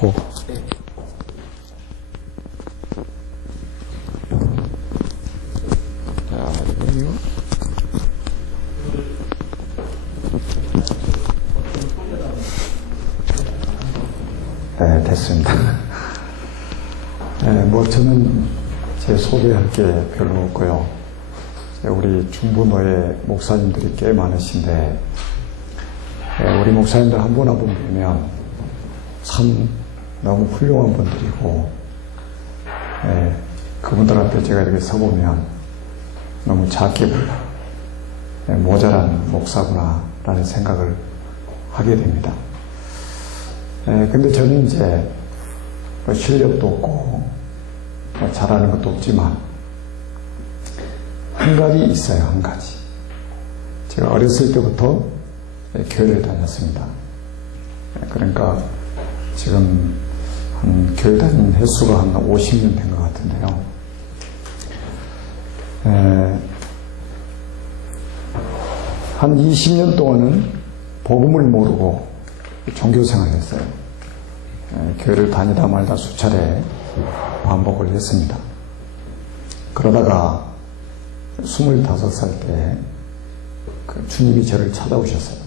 하고. 자, 이거. 네, 됐습니다. 네, 뭐 저는 제 소개할 게 별로 없고요. 우리 중부노예 목사님들이 꽤 많으신데, 우리 목사님들 한 분 한 분 보면 참 너무 훌륭한 분들이고, 그분들 앞에 제가 이렇게 서보면 너무 작게 보여, 모자란 목사구나 라는 생각을 하게 됩니다. 근데 저는 이제 실력도 없고 잘하는 것도 없지만 한 가지 있어요. 한 가지. 제가 어렸을 때부터 교회를 다녔습니다. 그러니까 지금 한 교회 다닌 횟수가 한 50년 된 것 같은데요. 한 20년 동안은 복음을 모르고 종교생활을 했어요. 교회를 다니다 말다 수차례 반복을 했습니다. 그러다가 25살 때 주님이 저를 찾아오셨어요.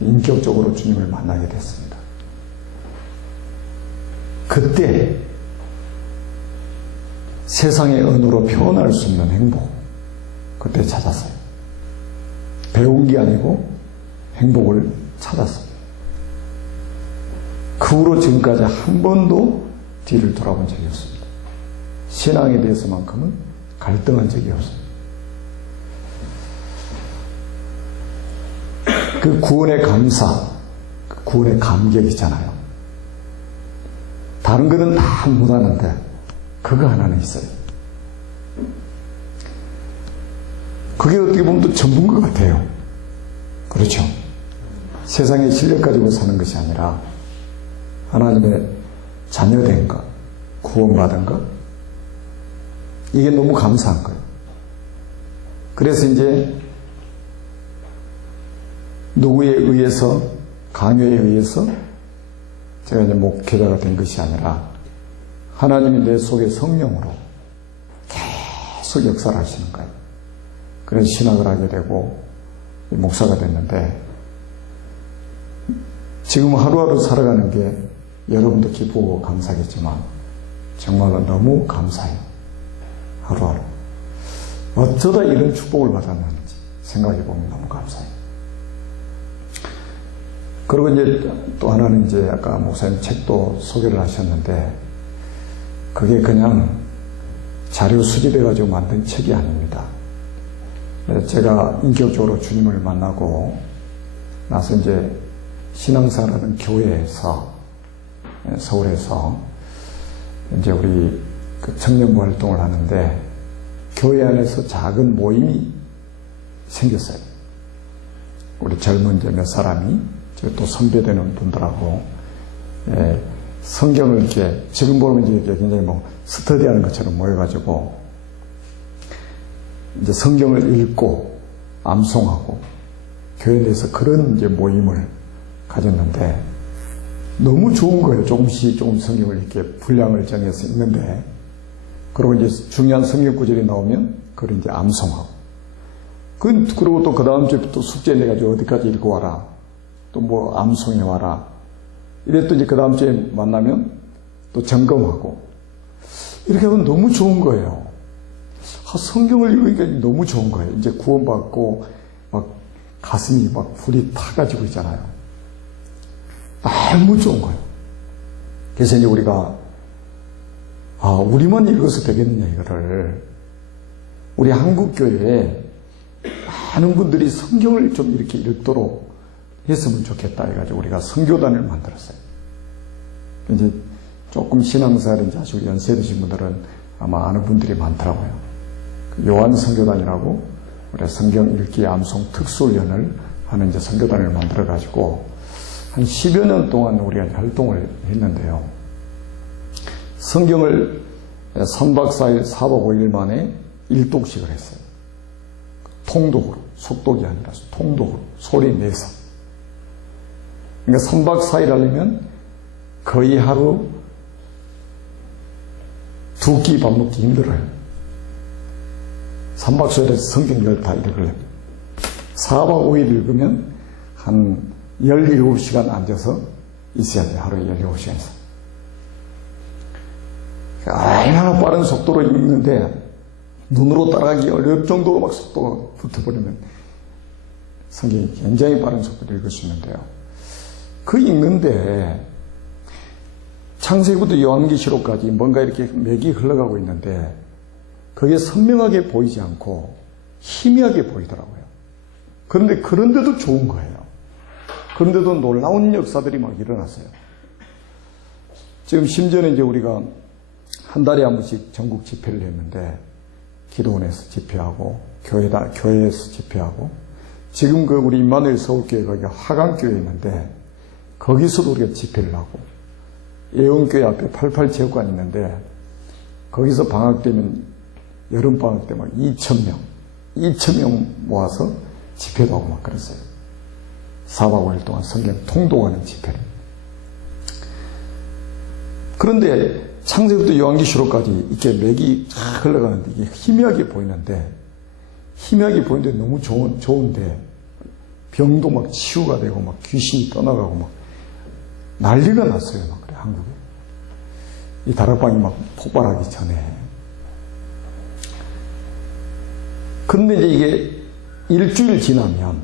인격적으로 주님을 만나게 됐습니다. 그때 세상의 언어로 표현할 수 없는 행복, 그때 찾았어요. 배운 게 아니고 행복을 찾았어요. 그 후로 지금까지 한 번도 뒤를 돌아본 적이 없습니다. 신앙에 대해서만큼은 갈등한 적이 없어요. 그 구원의 감사, 그 구원의 감격이잖아요. 다른 거는 다 못하는데 그거 하나는 있어요. 그게 어떻게 보면 또 전부인 것 같아요. 그렇죠? 세상의 실력 가지고 사는 것이 아니라 하나님의 자녀된 것, 구원받은 것, 이게 너무 감사한 거예요. 그래서 이제 누구에 의해서, 강요에 의해서 제가 이제 목회자가 된 것이 아니라 하나님이 내 속에 성령으로 계속 역사를 하시는 거예요. 그래서 신학을 하게 되고 목사가 됐는데, 지금 하루하루 살아가는 게 여러분도 기쁘고 감사하겠지만 정말로 너무 감사해요. 하루하루 어쩌다 이런 축복을 받았는지 생각해보면 너무 감사해요. 그리고 이제 또 하나는 이제 아까 목사님 책도 소개를 하셨는데, 그게 그냥 자료 수집해가지고 만든 책이 아닙니다. 제가 인격적으로 주님을 만나고 나서 이제 신앙사라는 교회에서, 서울에서 이제 우리 그 청년부 활동을 하는데, 교회 안에서 작은 모임이 생겼어요. 우리 젊은 이제 몇 사람이 또 선배되는 분들하고, 성경을 이렇게 지금 보면 이제 굉장히 뭐 스터디하는 것처럼 모여가지고 이제 성경을 읽고 암송하고 교회 내에서 그런 이제 모임을 가졌는데, 너무 좋은 거예요. 조금씩 성경을 이렇게 분량을 정해서 읽는데, 그리고 이제 중요한 성경 구절이 나오면 그걸 이제 암송하고, 그리고 또 그 다음 주에 또 숙제 내가지고 어디까지 읽어와라, 또 뭐 암송해와라, 이래 또 이제 그 다음 주에 만나면 또 점검하고, 이렇게 하면 너무 좋은 거예요. 성경을 읽으니까 너무 좋은 거예요. 이제 구원받고 막 가슴이 막 불이 타가지고 있잖아요. 너무 좋은 거예요. 그래서 이제 우리가 우리만 읽어서 되겠느냐, 이거를. 우리 한국교회에 많은 분들이 성경을 좀 이렇게 읽도록 했으면 좋겠다 해가지고 우리가 선교단을 만들었어요. 이제 조금 신앙사를 이제 아주 연세 드신 분들은 아마 아는 분들이 많더라고요. 요한 선교단이라고 우리가 성경 읽기 암송 특수훈련을 하는 이제 선교단을 만들어가지고 한 10여 년 동안 우리가 활동을 했는데요. 성경을 3박 4일, 4박 5일 만에 1독씩을 했어요. 통독으로, 속독이 아니라 통독으로, 소리 내서. 그러니까 3박 4일 하려면 거의 하루 2끼 밥 먹기 힘들어요. 3박 4일에서 성경 열다 읽으려면 4박 5일 읽으면 한 17시간 앉아서 있어야 돼요. 하루에 17시간 이상. 얼마나 빠른 속도로 읽는데 눈으로 따라가기 어려울 정도로 막 속도가 붙어버리면 성경이 굉장히 빠른 속도로 읽을 수 있는데요. 그 읽는데 창세기부터 요한계시록까지 뭔가 이렇게 맥이 흘러가고 있는데 그게 선명하게 보이지 않고 희미하게 보이더라고요. 그런데 그런데도 좋은 거예요. 그런데도 놀라운 역사들이 막 일어났어요. 지금 심지어는 이제 우리가 한 달에 한 번씩 전국 집회를 했는데 기도원에서 집회하고 교회에서 집회하고 지금 그 우리 임마누엘 서울교회 거기가 화강교회 있는데 거기서도 우리가 집회를 하고 예원교회 앞에 88체육관 있는데 거기서 방학 때면 여름방학 때 막 2,000명 모아서 집회도 하고 막 그랬어요. 4박 5일 동안 성경 통독하는 집회를. 그런데 창세기부터 요한계시록까지 이렇게 맥이 쫙 흘러가는데 이게 희미하게 보이는데 너무 좋은데 병도 막 치유가 되고 막 귀신이 떠나가고 막 난리가 났어요. 막 그래, 한국에. 이 다락방이 막 폭발하기 전에. 그런데 이제 이게 일주일 지나면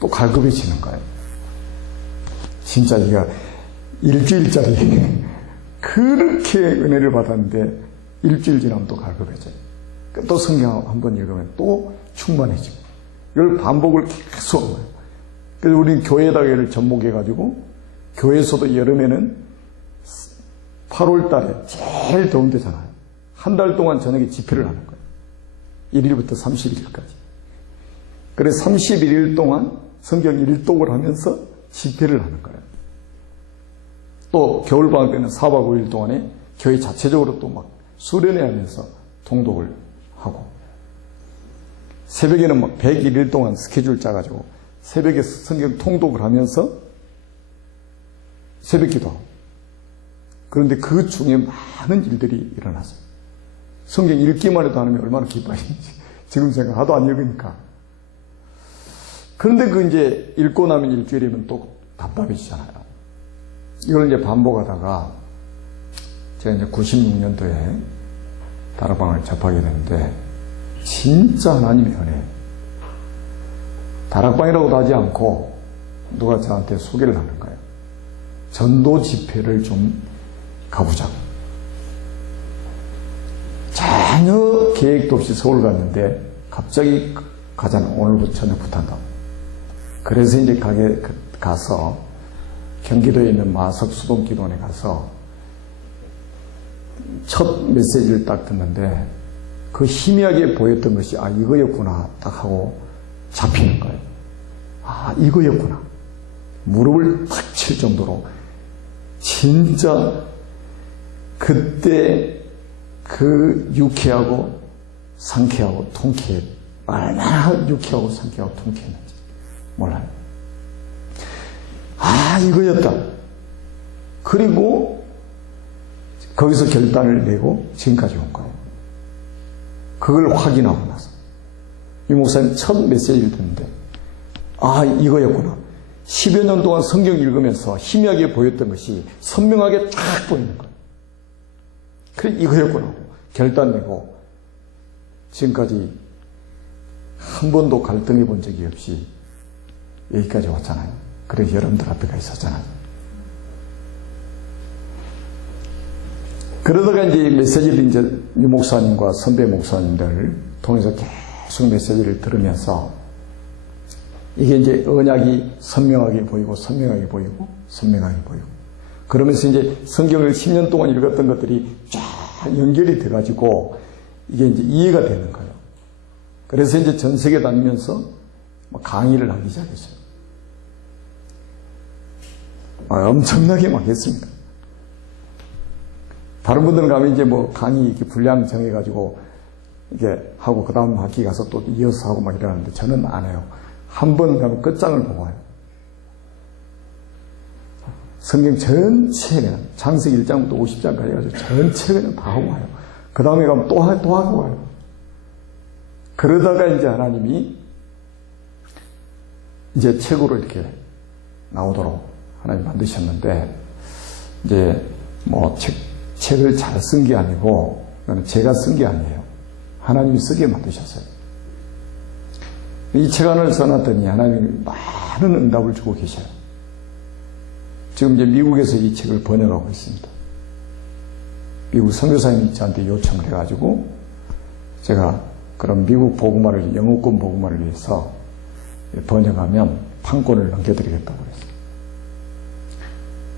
또 갈급해지는 거예요. 진짜 이가 일주일짜리 그렇게 은혜를 받았는데 일주일 지나면 또 갈급해져요. 또 성경 한번 읽으면 또 충만해지고 이걸 반복을 계속 하는 거예요. 그래서 우리는 교회에다가 이를 접목해가지고 교회에서도 여름에는 8월 달에 제일 더운 데잖아요. 한 달 동안 저녁에 집회를 하는 거예요. 1일부터 31일까지. 그래서 31일 동안 성경 일독을 하면서 집회를 하는 거예요. 또 겨울방학 때는 4박 5일 동안에 교회 자체적으로 또 막 수련회 하면서 통독을 하고 새벽에는 막 101일 동안 스케줄 짜가지고 새벽에 성경 통독을 하면서 새벽 기도하고 그런데 그 중에 많은 일들이 일어났어요. 성경 읽기만 해도 하면 얼마나 기뻐하는지 지금 생각 하도 안 읽으니까. 그런데 그 이제 읽고 나면 일주일이면 또 답답해지잖아요. 이걸 이제 반복하다가 제가 이제 96년도에 다락방을 접하게 됐는데 진짜 하나님의 은혜. 다락방이라고도 하지 않고 누가 저한테 소개를 하는 거예요. 전도 집회를 좀 가보자고. 전혀 계획도 없이 서울 갔는데 갑자기 가자는 오늘부터 저녁부터 한다고. 그래서 이제 가서 경기도에 있는 마석 수동기도원에 가서 첫 메시지를 딱 듣는데 그 희미하게 보였던 것이 아 이거였구나 딱 하고 잡히는 거예요. 아 이거였구나. 무릎을 탁 칠 정도로 진짜 그때 그 유쾌하고 상쾌하고 통쾌해 얼마나 유쾌하고 상쾌하고 통쾌했는지 몰라요. 아 이거였다. 그리고 거기서 결단을 내고 지금까지 온 거예요. 그걸 확인하고 나서 이 목사님 첫 메시지를 듣는데 아 이거였구나. 10여 년 동안 성경 읽으면서 희미하게 보였던 것이 선명하게 쫙 보이는 거예요. 그래 이거였구나. 결단 내고 지금까지 한 번도 갈등해 본 적이 없이 여기까지 왔잖아요. 그래서 여러분들 앞에가 있었잖아요. 그러다가 이제 메시지를 이제 유 목사님과 선배 목사님들을 통해서 계속 메시지를 들으면서 이게 이제 언약이 선명하게 보이고 선명하게 보이고 선명하게 보이고 그러면서 이제 성경을 10년 동안 읽었던 것들이 쫙 연결이 돼가지고 이게 이제 이해가 되는 거예요. 그래서 이제 전 세계 다니면서 강의를 하기 시작했어요. 엄청나게 막 했습니다. 다른 분들은 가면 이제 뭐 강의 이렇게 분량 정해가지고 이게 하고 그 다음 학기 가서 또 이어서 하고 막 이러는데 저는 안 해요. 한 번 가면 끝장을 보고 와요. 성경 전체 그냥 창세기 1장부터 50장까지 해가지고 전체 그냥 다 하고 와요. 그 다음에 가면 또 하고 와요. 그러다가 이제 하나님이 이제 책으로 이렇게 나오도록 하나님 만드셨는데, 이제 뭐 책을 잘 쓴 게 아니고, 그건 제가 쓴 게 아니에요. 하나님이 쓰게 만드셨어요. 이 책 안을 써놨더니 하나님이 많은 응답을 주고 계셔요. 지금 이제 미국에서 이 책을 번역하고 있습니다. 미국 선교사님이 저한테 요청을 해가지고 제가 그런 미국 복음화를, 영어권 복음화를 위해서 번역하면 판권을 넘겨드리겠다고 그랬어요.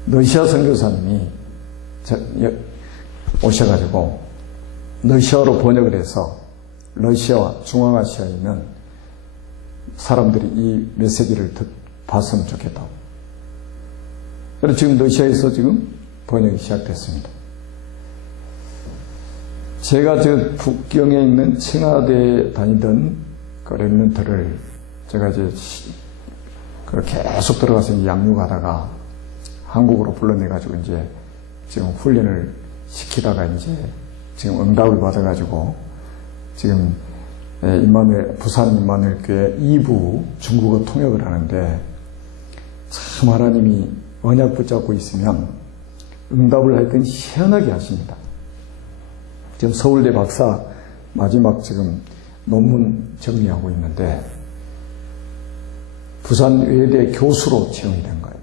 러시아 선교사님이 오셔가지고 러시아어로 번역을 해서 러시아와 중앙아시아에 있는 사람들이 이 메시지를 봤으면 좋겠다고. 그래서 지금 러시아에서 지금 번역이 시작됐습니다. 제가 저 북경에 있는 청와대에 다니던 그 랩런트를 제가 이제 계속 들어가서 양육하다가 한국으로 불러내가지고 이제 지금 훈련을 시키다가 이제 지금 응답을 받아가지고 지금 부산 임마누엘교회 2부 중국어 통역을 하는데, 참 하나님이 언약 붙잡고 있으면 응답을 하여튼 시원하게 하십니다. 지금 서울대 박사 마지막 지금 논문 정리하고 있는데 부산 외대 교수로 채용이 된 거예요.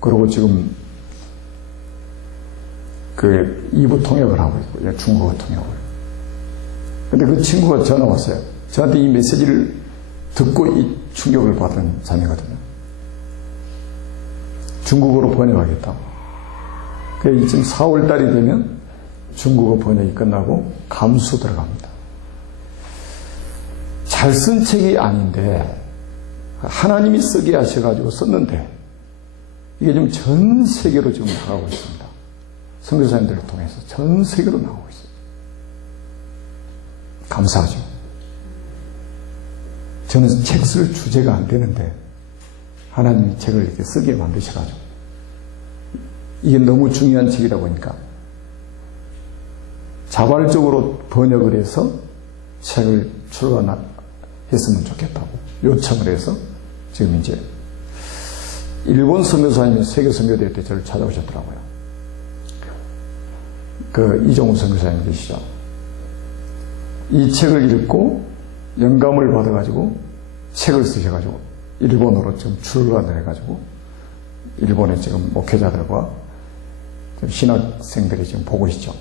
그리고 지금 그 2부 통역을 하고 있고요. 중국어 통역을. 근데 그 친구가 전화 왔어요. 저한테 이 메시지를 듣고 이 충격을 받은 자매거든요. 중국어로 번역하겠다고. 그래서 지금 4월달이 되면 중국어 번역이 끝나고 감수 들어갑니다. 잘 쓴 책이 아닌데 하나님이 쓰게 하셔가지고 썼는데 이게 지금 전 세계로 지금 나가고 있습니다. 선교사님들을 통해서 전 세계로 나가고 있어요. 감사하죠. 저는 책 쓸 주제가 안 되는데 하나님이 책을 이렇게 쓰게 만드셔가지고 이게 너무 중요한 책이다 보니까 자발적으로 번역을 해서 책을 출간했으면 좋겠다고 요청을 해서 지금 이제 일본 선교사님이 세계 선교대회 때 저를 찾아오셨더라고요. 그 이종우 선교사님 계시죠. 이 책을 읽고 영감을 받아가지고 책을 쓰셔가지고 일본어로 지금 출간을 해가지고 일본의 지금 목회자들과 신학생들이 지금 보고 있죠.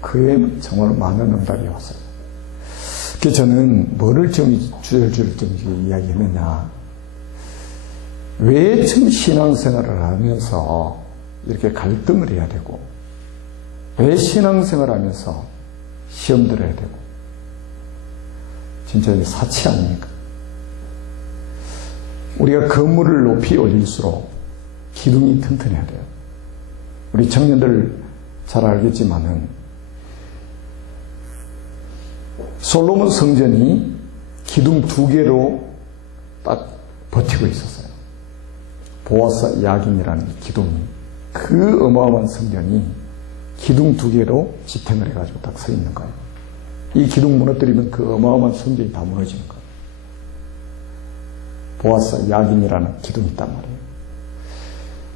그에 정말 많은 응답이 왔어요. 그래서 저는 뭐를 좀 주저주저 좀 이야기했느냐. 왜 지금 신앙생활을 하면서 이렇게 갈등을 해야 되고, 왜 신앙생활을 하면서 시험 들어야 되고, 진짜 이게 사치 아닙니까? 우리가 건물을 높이 올릴수록 기둥이 튼튼해야 돼요. 우리 청년들 잘 알겠지만은 솔로몬 성전이 기둥 2개로 딱 버티고 있었어요. 보아사 야긴이라는 기둥이, 그 어마어마한 성전이 기둥 2개로 지탱을 해가지고 딱 서 있는 거예요. 이 기둥 무너뜨리면 그 어마어마한 성전이 다 무너지는 거예요. 보아사 야긴이라는 기둥이 있단 말이에요.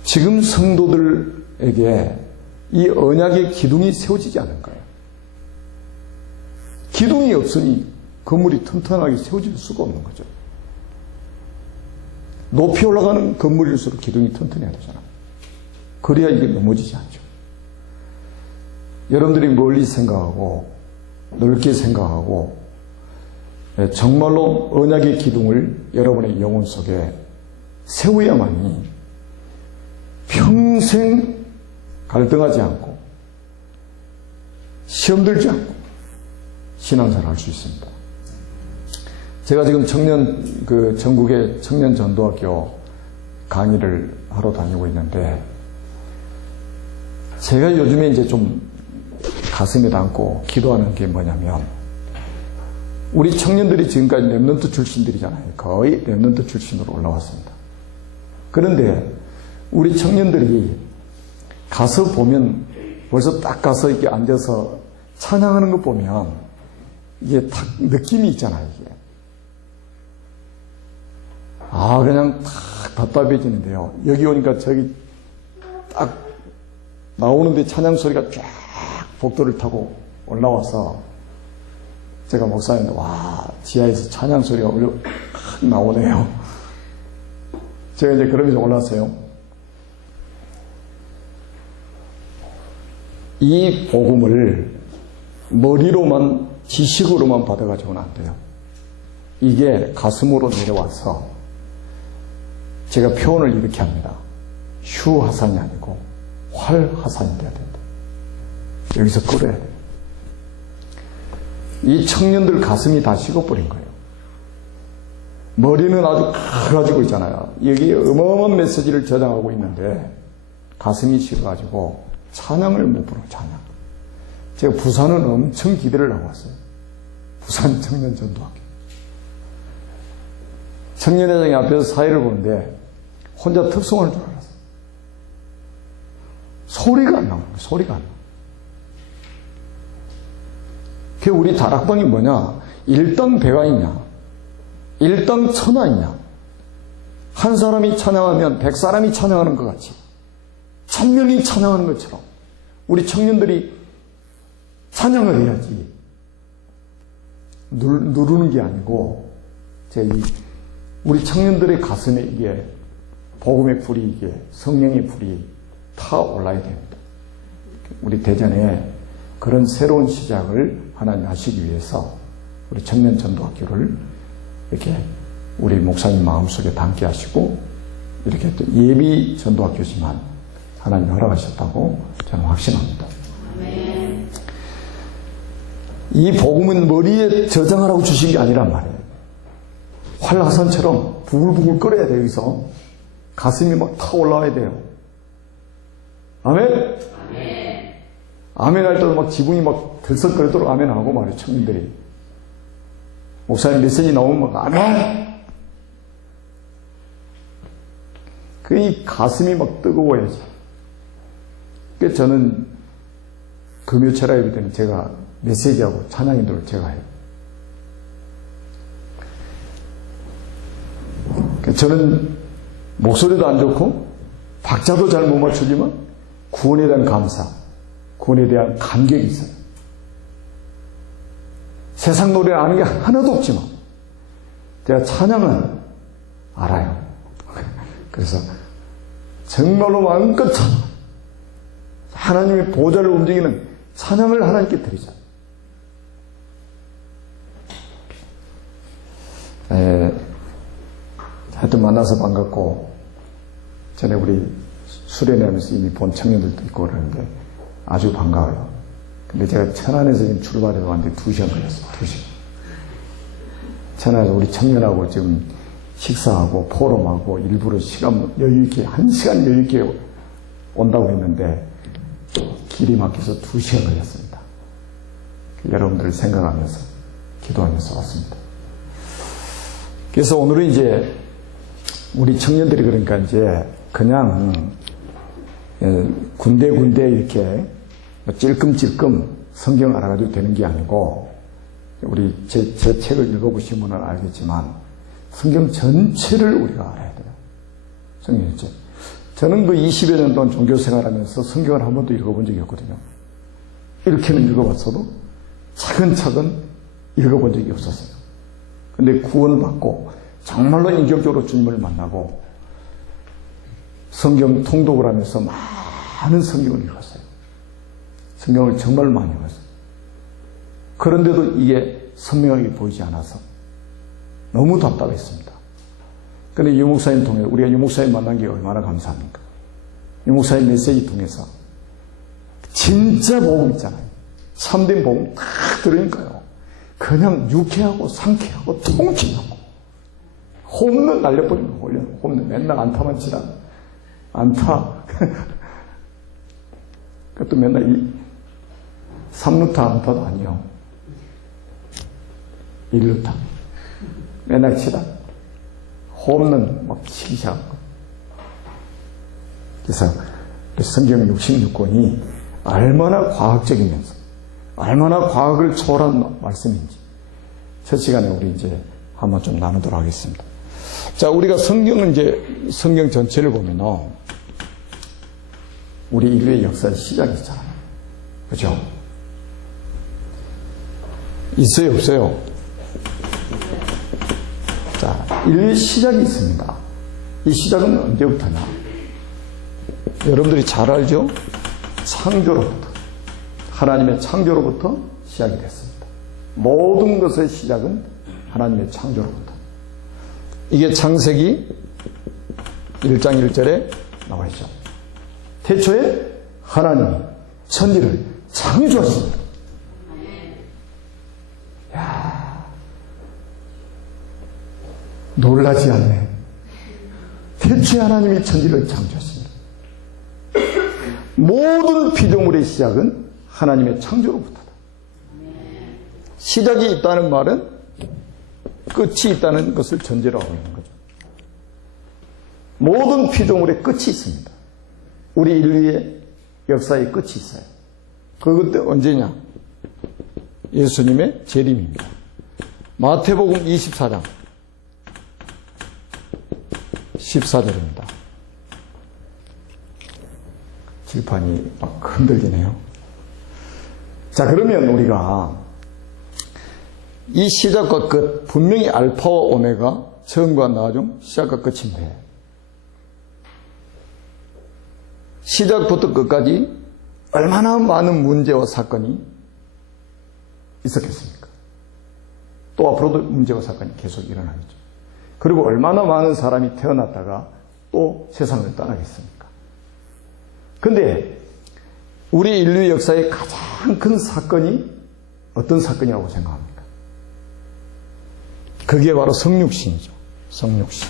지금 성도들에게 이 언약의 기둥이 세워지지 않은 거예요. 기둥이 없으니 건물이 튼튼하게 세워질 수가 없는 거죠. 높이 올라가는 건물일수록 기둥이 튼튼해야 되잖아. 그래야 이게 넘어지지 않죠. 여러분들이 멀리 생각하고 넓게 생각하고 정말로 언약의 기둥을 여러분의 영혼 속에 세워야만이 평생 갈등하지 않고 시험 들지 않고 신앙생활을 할 수 있습니다. 제가 지금 전국의 청년 전도학교 강의를 하러 다니고 있는데, 제가 요즘에 이제 좀 가슴에 담고 기도하는 게 뭐냐면, 우리 청년들이 지금까지 랩런트 출신들이잖아요. 거의 랩런트 출신으로 올라왔습니다. 그런데 우리 청년들이 가서 보면 벌써 딱 가서 이렇게 앉아서 찬양하는 거 보면 이게 딱 느낌이 있잖아요, 이게. 그냥 탁 답답해지는데요. 여기 오니까 저기 딱 나오는데 찬양 소리가 쫙 복도를 타고 올라와서 제가 목사님한테 지하에서 찬양 소리가 나오네요. 제가 이제 그러면서 올라왔어요. 이 복음을 머리로만 지식으로만 받아가지고는 안 돼요. 이게 가슴으로 내려와서 제가 표현을 이렇게 합니다. 휴하산이 아니고 활하산이 돼야 된다. 여기서 끓어야 돼요. 이 청년들 가슴이 다 식어버린 거예요. 머리는 아주 커가지고 있잖아요. 여기에 어마어마한 메시지를 저장하고 있는데 가슴이 식어가지고 찬양을 못 부르고 찬양. 제가 부산은 엄청 기대를 하고 왔어요. 부산 청년전도학교. 청년회장이 앞에서 사회를 보는데 혼자 특송할 줄 알았어요. 소리가 안 나와요. 소리가 안 나와요. 그 우리 다락방이 뭐냐? 일당 배가 있냐? 일당 천하 있냐? 한 사람이 찬양하면 100사람이 찬양하는 것 같이 1000명이 찬양하는 것처럼 우리 청년들이 찬양을 해야지. 누르는 게 아니고 우리 청년들의 가슴에 이게 복음의 불이, 이게 성령의 불이 타올라야 됩니다. 우리 대전에 그런 새로운 시작을 하나님 하시기 위해서 우리 청년 전도학교를 이렇게 우리 목사님 마음속에 담게 하시고 이렇게 또 예비 전도학교지만 하나님 허락하셨다고 저는 확신합니다. 아멘. 이 복음은 머리에 저장하라고 주신 게 아니란 말이에요. 활화산처럼 부글부글 끓어야 돼요. 여기서 가슴이 막 타올라와야 돼요. 아멘? 아멘. 아멘 할 때도 막 지붕이 막 들썩거리도록 아멘 하고 말이에요. 청년들이. 목사님 메시지 나오면 막 아멘! 이 가슴이 막 뜨거워야지. 그래서 저는 금요철야 예배 때는 제가 메시지하고 찬양인도를 제가 해요. 저는 목소리도 안 좋고 박자도 잘 못 맞추지만 구원에 대한 감사, 구원에 대한 감격이 있어요. 세상 노래 아는 게 하나도 없지만 제가 찬양은 알아요. 그래서 정말로 마음껏 찬양, 하나님의 보좌를 움직이는 찬양을 하나님께 드리자. 하여튼 만나서 반갑고, 전에 우리 수련회하면서 이미 본 청년들도 있고 그러는데 아주 반가워요. 근데 제가 천안에서 지금 출발해서 왔는데 2시간 걸렸어요. 2시간. 천안에서 우리 청년하고 지금 식사하고 포럼하고 일부러 시간 여유있게 1시간 여유있게 온다고 했는데 길이 막혀서 2시간 걸렸습니다. 여러분들을 생각하면서 기도하면서 왔습니다. 그래서 오늘은 이제 우리 청년들이 그러니까 이제 그냥 군데군데 이렇게 찔끔찔끔 성경 알아가지고 되는 게 아니고, 우리 제 책을 읽어보시면 알겠지만 성경 전체를 우리가 알아야 돼요. 성경 전체. 저는 그 20여 년 동안 종교 생활하면서 성경을 한 번도 읽어본 적이 없거든요. 이렇게는 읽어봤어도 차근차근 읽어본 적이 없었어요. 근데 구원을 받고 정말로 인격적으로 주님을 만나고 성경 통독을 하면서 많은 성경을 읽었어요. 성경을 정말 많이 읽었어요. 그런데도 이게 선명하게 보이지 않아서 너무 답답했습니다. 그런데 유 목사님 통해 우리가 유 목사님 만난 게 얼마나 감사합니까? 유 목사님 메시지 통해서 진짜 복음 있잖아요. 참된 복음 딱 들으니까요. 그냥 유쾌하고 상쾌하고 통쾌하고 홈런 날려버리는 거예요. 홈런 맨날 안타만 치라. 안타. 그것도 맨날 3루타 안타도 아니요. 1루타. 맨날 치다. 홈런 막 치기 시작한 거. 그래서 성경 66권이 얼마나 과학적이면서 얼마나 과학을 초월한 말씀인지 첫 시간에 우리 이제 한번 좀 나누도록 하겠습니다. 자, 우리가 성경 전체를 보면 우리 인류의 역사의 시작이 있잖아요. 그죠? 있어요, 없어요? 자, 인류의 시작이 있습니다. 이 시작은 언제부터냐? 여러분들이 잘 알죠? 창조로부터, 하나님의 창조로부터 시작이 됐습니다. 모든 것의 시작은 하나님의 창조로부터. 이게 창세기 1장 1절에 나와 있죠. 태초에 하나님이 천지를 창조하십니다. 야, 놀라지 않네. 태초에 하나님이 천지를 창조하십니다. 모든 피조물의 시작은 하나님의 창조로부터다. 시작이 있다는 말은 끝이 있다는 것을 전제로 하고 있는 거죠. 모든 피조물의 끝이 있습니다. 우리 인류의 역사의 끝이 있어요. 그것도 언제냐? 예수님의 재림입니다. 마태복음 24장 14절입니다. 칠판이 막 흔들리네요. 자, 그러면 우리가 이 시작과 끝, 분명히 알파와 오메가, 처음과 나중, 시작과 끝인데 시작부터 끝까지 얼마나 많은 문제와 사건이 있었겠습니까? 또 앞으로도 문제와 사건이 계속 일어나겠죠. 그리고 얼마나 많은 사람이 태어났다가 또 세상을 떠나겠습니까? 근데 우리 인류 역사의 가장 큰 사건이 어떤 사건이라고 생각합니까? 그게 바로 성육신이죠. 성육신.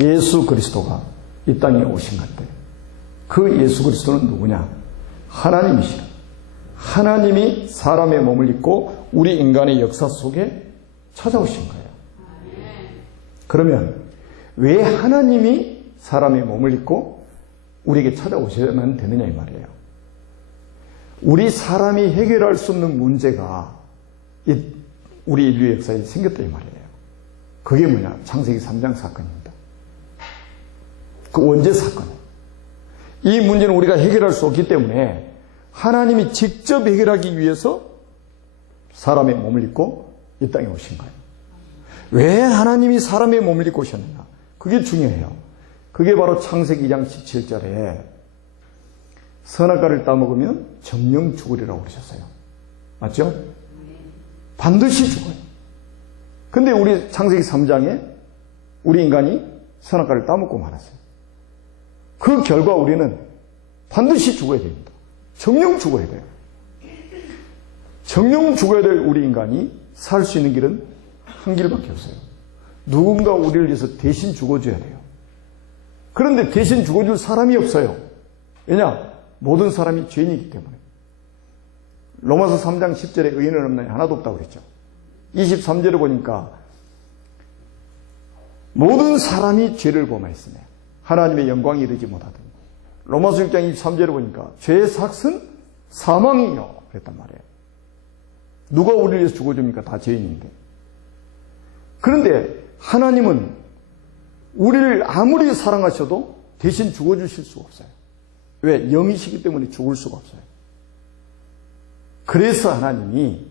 예수 그리스도가 이 땅에 오신 건데 그 예수 그리스도는 누구냐? 하나님이시다. 하나님이 사람의 몸을 입고 우리 인간의 역사 속에 찾아오신 거예요. 그러면 왜 하나님이 사람의 몸을 입고 우리에게 찾아오셔야만 되느냐 이 말이에요. 우리 사람이 해결할 수 없는 문제가 우리 인류 역사에 생겼다 이 말이에요. 그게 뭐냐? 창세기 3장 사건입니다. 그 원죄 사건. 이 문제는 우리가 해결할 수 없기 때문에 하나님이 직접 해결하기 위해서 사람의 몸을 입고 이 땅에 오신 거예요. 왜 하나님이 사람의 몸을 입고 오셨느냐? 그게 중요해요. 그게 바로 창세기 2장 17절에 선악과를 따먹으면 정령 죽으리라고 그러셨어요. 맞죠? 반드시 죽어요. 근데 우리 창세기 3장에 우리 인간이 선악과를 따먹고 말았어요. 그 결과 우리는 반드시 죽어야 됩니다. 정령 죽어야 돼요. 정령 죽어야 될 우리 인간이 살 수 있는 길은 한 길밖에 없어요. 누군가 우리를 위해서 대신 죽어줘야 돼요. 그런데 대신 죽어줄 사람이 없어요. 왜냐? 모든 사람이 죄인이기 때문에. 로마서 3장 10절에 의인은 없나니 하나도 없다고 그랬죠. 23절을 보니까 모든 사람이 죄를 범하였으며 하나님의 영광에 이르지 못하더니 로마서 6장 23절을 보니까 죄의 삭은 사망이요 그랬단 말이에요. 누가 우리를 위해서 죽어줍니까? 다 죄인인데. 그런데 하나님은 우리를 아무리 사랑하셔도 대신 죽어주실 수가 없어요. 왜? 영이시기 때문에 죽을 수가 없어요. 그래서 하나님이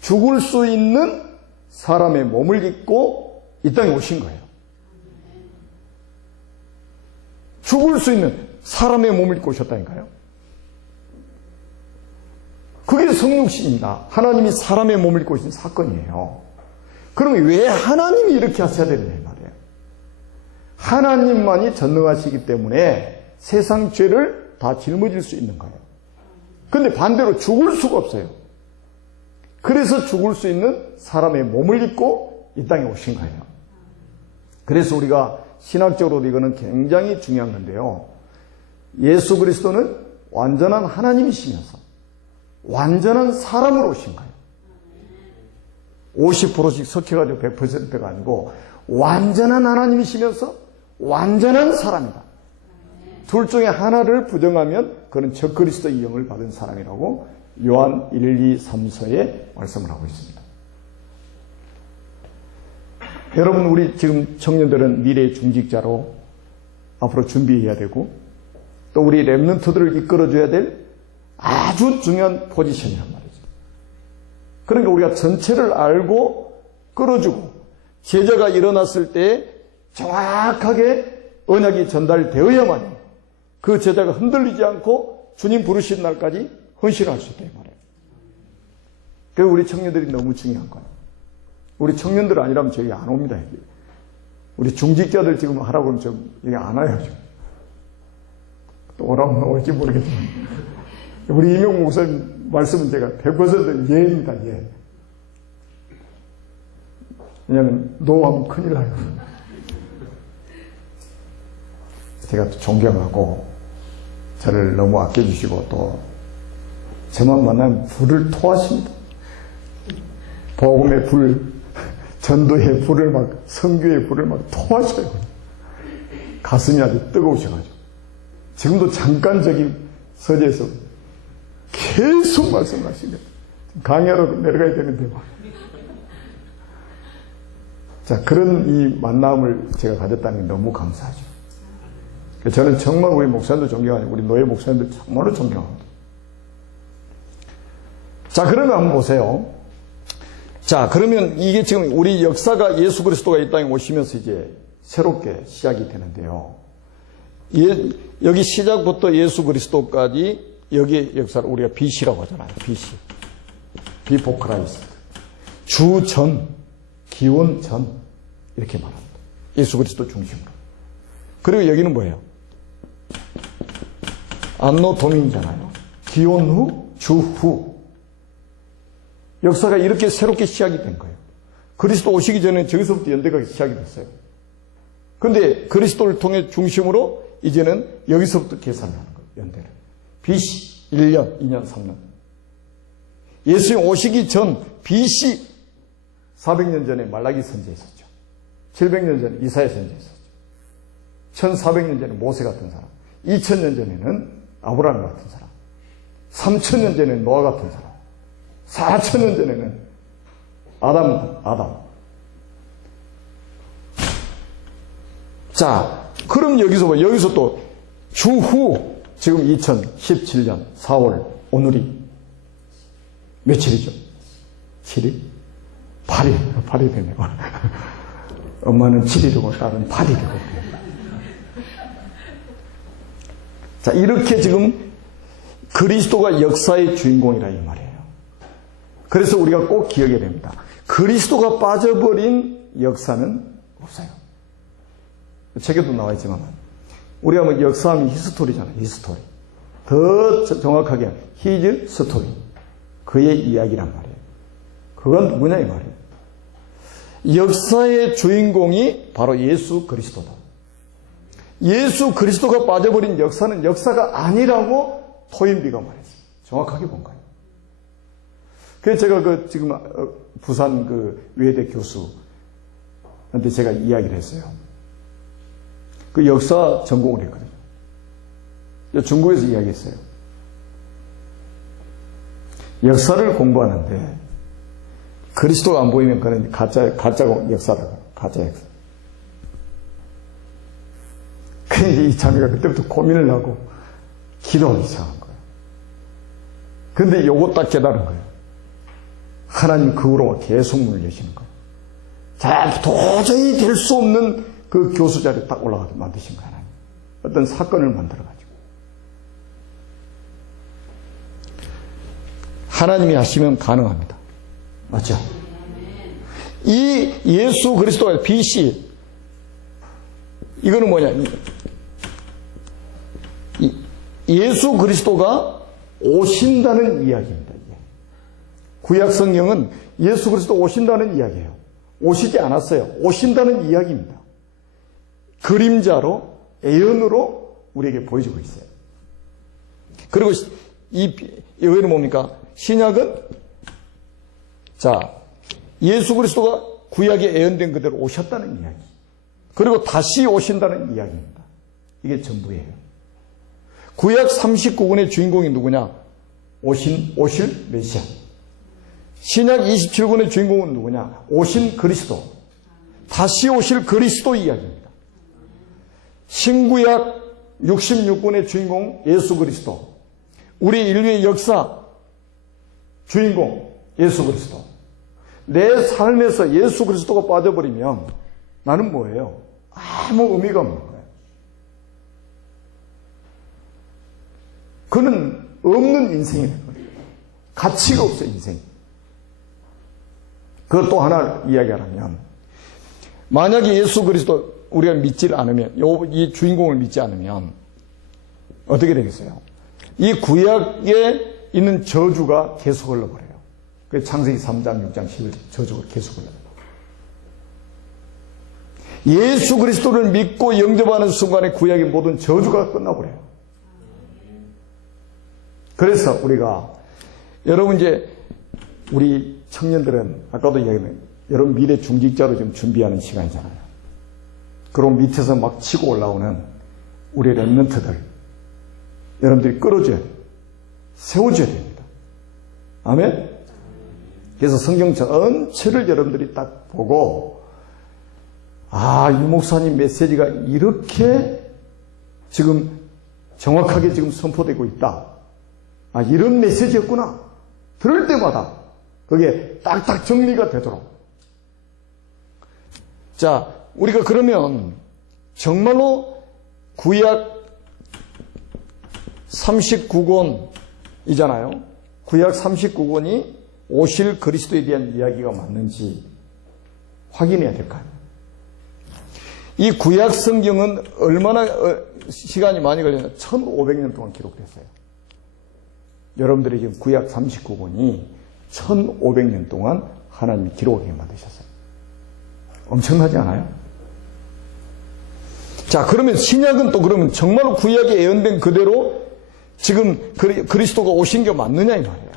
죽을 수 있는 사람의 몸을 입고 이 땅에 오신 거예요. 죽을 수 있는 사람의 몸을 입고 오셨다니까요. 그게 성육신입니다. 하나님이 사람의 몸을 입고 오신 사건이에요. 그럼 왜 하나님이 이렇게 하셔야 되느냐 이 말이에요. 하나님만이 전능하시기 때문에 세상 죄를 다 짊어질 수 있는 거예요. 근데 반대로 죽을 수가 없어요. 그래서 죽을 수 있는 사람의 몸을 입고 이 땅에 오신 거예요. 그래서 우리가 신학적으로도 이거는 굉장히 중요한 건데요. 예수 그리스도는 완전한 하나님이시면서 완전한 사람으로 오신 거예요. 50%씩 섞여가지고 100%가 아니고 완전한 하나님이시면서 완전한 사람이다. 둘 중에 하나를 부정하면 그는 적그리스도의 영을 받은 사람이라고 요한 1, 2, 3서에 말씀을 하고 있습니다. 여러분, 우리 지금 청년들은 미래의 중직자로 앞으로 준비해야 되고, 또 우리 렘넌트들을 이끌어줘야 될 아주 중요한 포지션이란 말이죠. 그러니까 우리가 전체를 알고 끌어주고 제자가 일어났을 때 정확하게 언약이 전달되어야만 그 제자가 흔들리지 않고 주님 부르신 날까지 헌신할 수 있다 이 말이에요. 그래서 우리 청년들이 너무 중요한 거예요. 우리 청년들 아니라면 저기 안 옵니다. 여기. 우리 중직자들 지금 하라고 하면 좀 여기 안 와요. 또 오라면 올지 모르겠지만 우리 이명 목사님 말씀은 제가 100% 예입니다. 예. 왜냐하면 노하면 큰일 나요. 제가 또 존경하고 저를 너무 아껴주시고 또 저만 만나면 불을 토하십니다. 복음의 불, 전도의 불을 막, 선교의 불을 막 토하셔요. 가슴이 아주 뜨거우셔가지고. 지금도 잠깐 저기 서재에서 계속 말씀하시는 거예요. 강의하러 내려가야 되는데 막. 자, 그런 이 만남을 제가 가졌다는 게 너무 감사하죠. 저는 정말 우리 목사님도 존경하고 우리 노예 목사님도 정말로 존경합니다. 자, 그러면 한번 보세요. 자, 그러면 이게 지금 우리 역사가 예수 그리스도가 이 땅에 오시면서 이제 새롭게 시작이 되는데요. 여기 시작부터 예수 그리스도까지 여기의 역사를 우리가 BC라고 하잖아요. BC. Before Christ. 주 전, 기원 전 이렇게 말합니다. 예수 그리스도 중심으로. 그리고 여기는 뭐예요? 안노 도민이잖아요. 기원 후, 주 후. 역사가 이렇게 새롭게 시작이 된 거예요. 그리스도 오시기 전에 저기서부터 연대가 시작이 됐어요. 그런데 그리스도를 통해 중심으로 이제는 여기서부터 계산을 하는 거예요. 연대를. BC 1년, 2년, 3년. 예수님 오시기 전 BC 400년 전에 말라기 선지했었죠. 700년 전에 이사야 선지했었죠. 1400년 전에 모세 같은 사람. 2000년 전에는 아브라함 같은 사람. 3000년 전에는 노아 같은 사람. 4000년 전에는 아담. 자, 그럼 여기서 또 주후 지금 2017년 4월 오늘이 며칠이죠? 7일? 8일 되네요. 엄마는 7일이고 딸은 8일이고. 자, 이렇게 지금 그리스도가 역사의 주인공이라 이 말이에요. 그래서 우리가 꼭 기억해야 됩니다. 그리스도가 빠져버린 역사는 없어요. 책에도 나와 있지만 우리가 뭐 역사하면 히스토리잖아요. 히스토리. 더 정확하게 히즈 스토리. 그의 이야기란 말이에요. 그건 누구냐 이 말이에요. 역사의 주인공이 바로 예수 그리스도다. 예수 그리스도가 빠져버린 역사는 역사가 아니라고 토인비가 말했어요. 정확하게 본 거예요. 그래서 제가 지금 부산 외대 교수한테 제가 이야기를 했어요. 그 역사 전공을 했거든요. 중국에서 이야기했어요. 역사를 공부하는데 그리스도가 안 보이면 그는 가짜 역사다. 가짜 역사. 근데 이 자매가 그때부터 고민을 하고 기도하기 시작한 거예요. 근데 요거 딱 깨달은 거예요. 하나님 그 후로 계속 문을 여시는 거예요. 자, 도저히 될 수 없는 그 교수 자리에 딱 올라가게 만드신 거예요. 하나님. 어떤 사건을 만들어가지고. 하나님이 하시면 가능합니다. 맞죠? 이 예수 그리스도가 BC 이거는 뭐냐? 예수 그리스도가 오신다는 이야기입니다. 구약 성경은 예수 그리스도 오신다는 이야기예요. 오시지 않았어요. 오신다는 이야기입니다. 그림자로 예언으로 우리에게 보여주고 있어요. 그리고 여기는 뭡니까? 신약은 자 예수 그리스도가 구약에 예언된 그대로 오셨다는 이야기. 그리고 다시 오신다는 이야기입니다. 이게 전부예요. 구약 39권의 주인공이 누구냐? 오실 메시아. 신약 27권의 주인공은 누구냐? 오신 그리스도. 다시 오실 그리스도 이야기입니다. 신구약 66권의 주인공 예수 그리스도. 우리 인류의 역사 주인공 예수 그리스도. 내 삶에서 예수 그리스도가 빠져버리면 나는 뭐예요? 아무 의미가 없는 거예요. 그는 없는 인생이 된 거예요. 가치가 없어요, 인생이. 그것도 하나 이야기하면, 만약에 예수 그리스도 우리가 믿지 않으면, 이 주인공을 믿지 않으면 어떻게 되겠어요? 이 구약에 있는 저주가 계속 흘러버려요. 그 창세기 3장, 6장, 11장 저주가 계속 흘러버려요. 예수 그리스도를 믿고 영접하는 순간에 구약의 모든 저주가 끝나버려요. 그래서 우리가, 여러분 이제 우리 청년들은 아까도 이야기했는데 여러분 미래 중직자로 지금 준비하는 시간이잖아요. 그럼 밑에서 막 치고 올라오는 우리 렘넌트들 여러분들이 끌어줘야 돼요. 세워줘야 됩니다. 아멘? 그래서 성경 전체를 여러분들이 딱 보고, 아, 이 목사님 메시지가 이렇게 지금 정확하게 지금 선포되고 있다. 아, 이런 메시지였구나. 들을 때마다 그게 딱딱 정리가 되도록. 자, 우리가 그러면 정말로 구약 39권이잖아요. 구약 39권이 오실 그리스도에 대한 이야기가 맞는지 확인해야 될 거 아니에요. 이 구약 성경은 얼마나 시간이 많이 걸렸나? 1500년 동안 기록됐어요. 여러분들이 지금 구약 39권이 1500년 동안 하나님이 기록하게 만드셨어요. 엄청나지 않아요? 자, 그러면 신약은 또 그러면 정말 구약에 예언된 그대로 지금 그리스도가 오신 게 맞느냐 이 말이에요.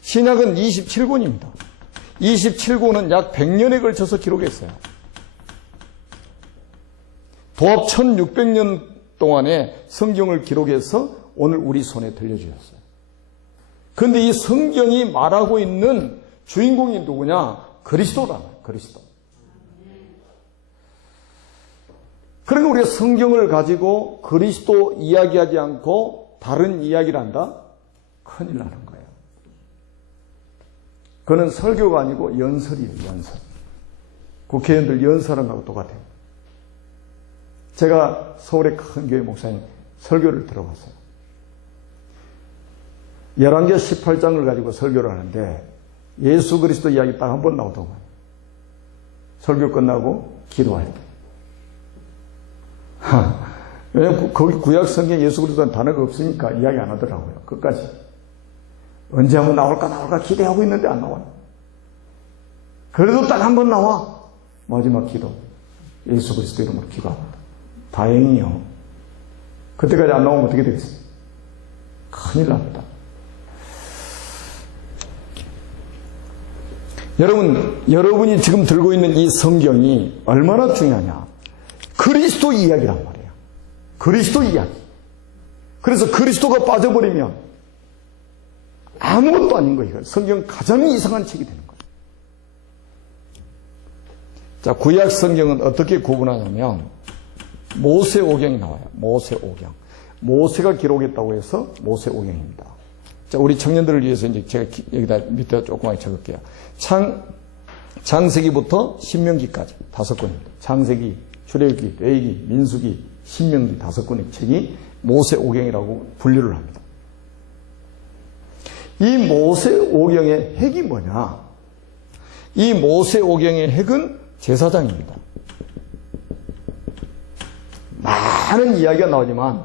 신약은 27권입니다. 27권은 약 100년에 걸쳐서 기록했어요. 도합 1600년 동안에 성경을 기록해서 오늘 우리 손에 들려주셨어요. 그런데 이 성경이 말하고 있는 주인공이 누구냐? 그리스도다. 그리스도. 그러니까 우리가 성경을 가지고 그리스도 이야기하지 않고 다른 이야기를 한다? 큰일 나는 거예요. 그는 설교가 아니고 연설이에요. 연설. 국회의원들 연설하는 거하고 똑같아요. 제가 서울의 큰 교회 목사님 설교를 들어봤어요. 11개 18장을 가지고 설교를 하는데 예수 그리스도 이야기 딱 한 번 나오더만. 설교 끝나고 기도할 때. 왜냐면 거기 구약 성경에 예수 그리스도는 단어가 없으니까 이야기 안 하더라고요. 끝까지. 언제 한번 나올까 기대하고 있는데 안 나와요. 그래도 딱 한 번 나와. 마지막 기도. 예수 그리스도 이름으로 기도합니다. 다행이요. 그때까지 안 나오면 어떻게 되겠어요? 큰일 납니다. 여러분이 지금 들고 있는 이 성경이 얼마나 중요하냐? 그리스도 이야기란 말이에요. 그리스도 이야기. 그래서 그리스도가 빠져버리면 아무것도 아닌 거예요. 성경 가장 이상한 책이 되는 거예요. 자, 구약 성경은 어떻게 구분하냐면 모세오경이 나와요. 모세오경. 모세가 기록했다고 해서 모세오경입니다. 자, 우리 청년들을 위해서 이제 제가 여기다 밑에 조그맣게 적을게요. 창세기부터 신명기까지 5권입니다. 창세기, 출애굽기, 레위기, 민수기, 신명기 5권의 책이 모세오경이라고 분류를 합니다. 이 모세오경의 핵이 뭐냐? 이 모세오경의 핵은 제사장입니다. 많은 이야기가 나오지만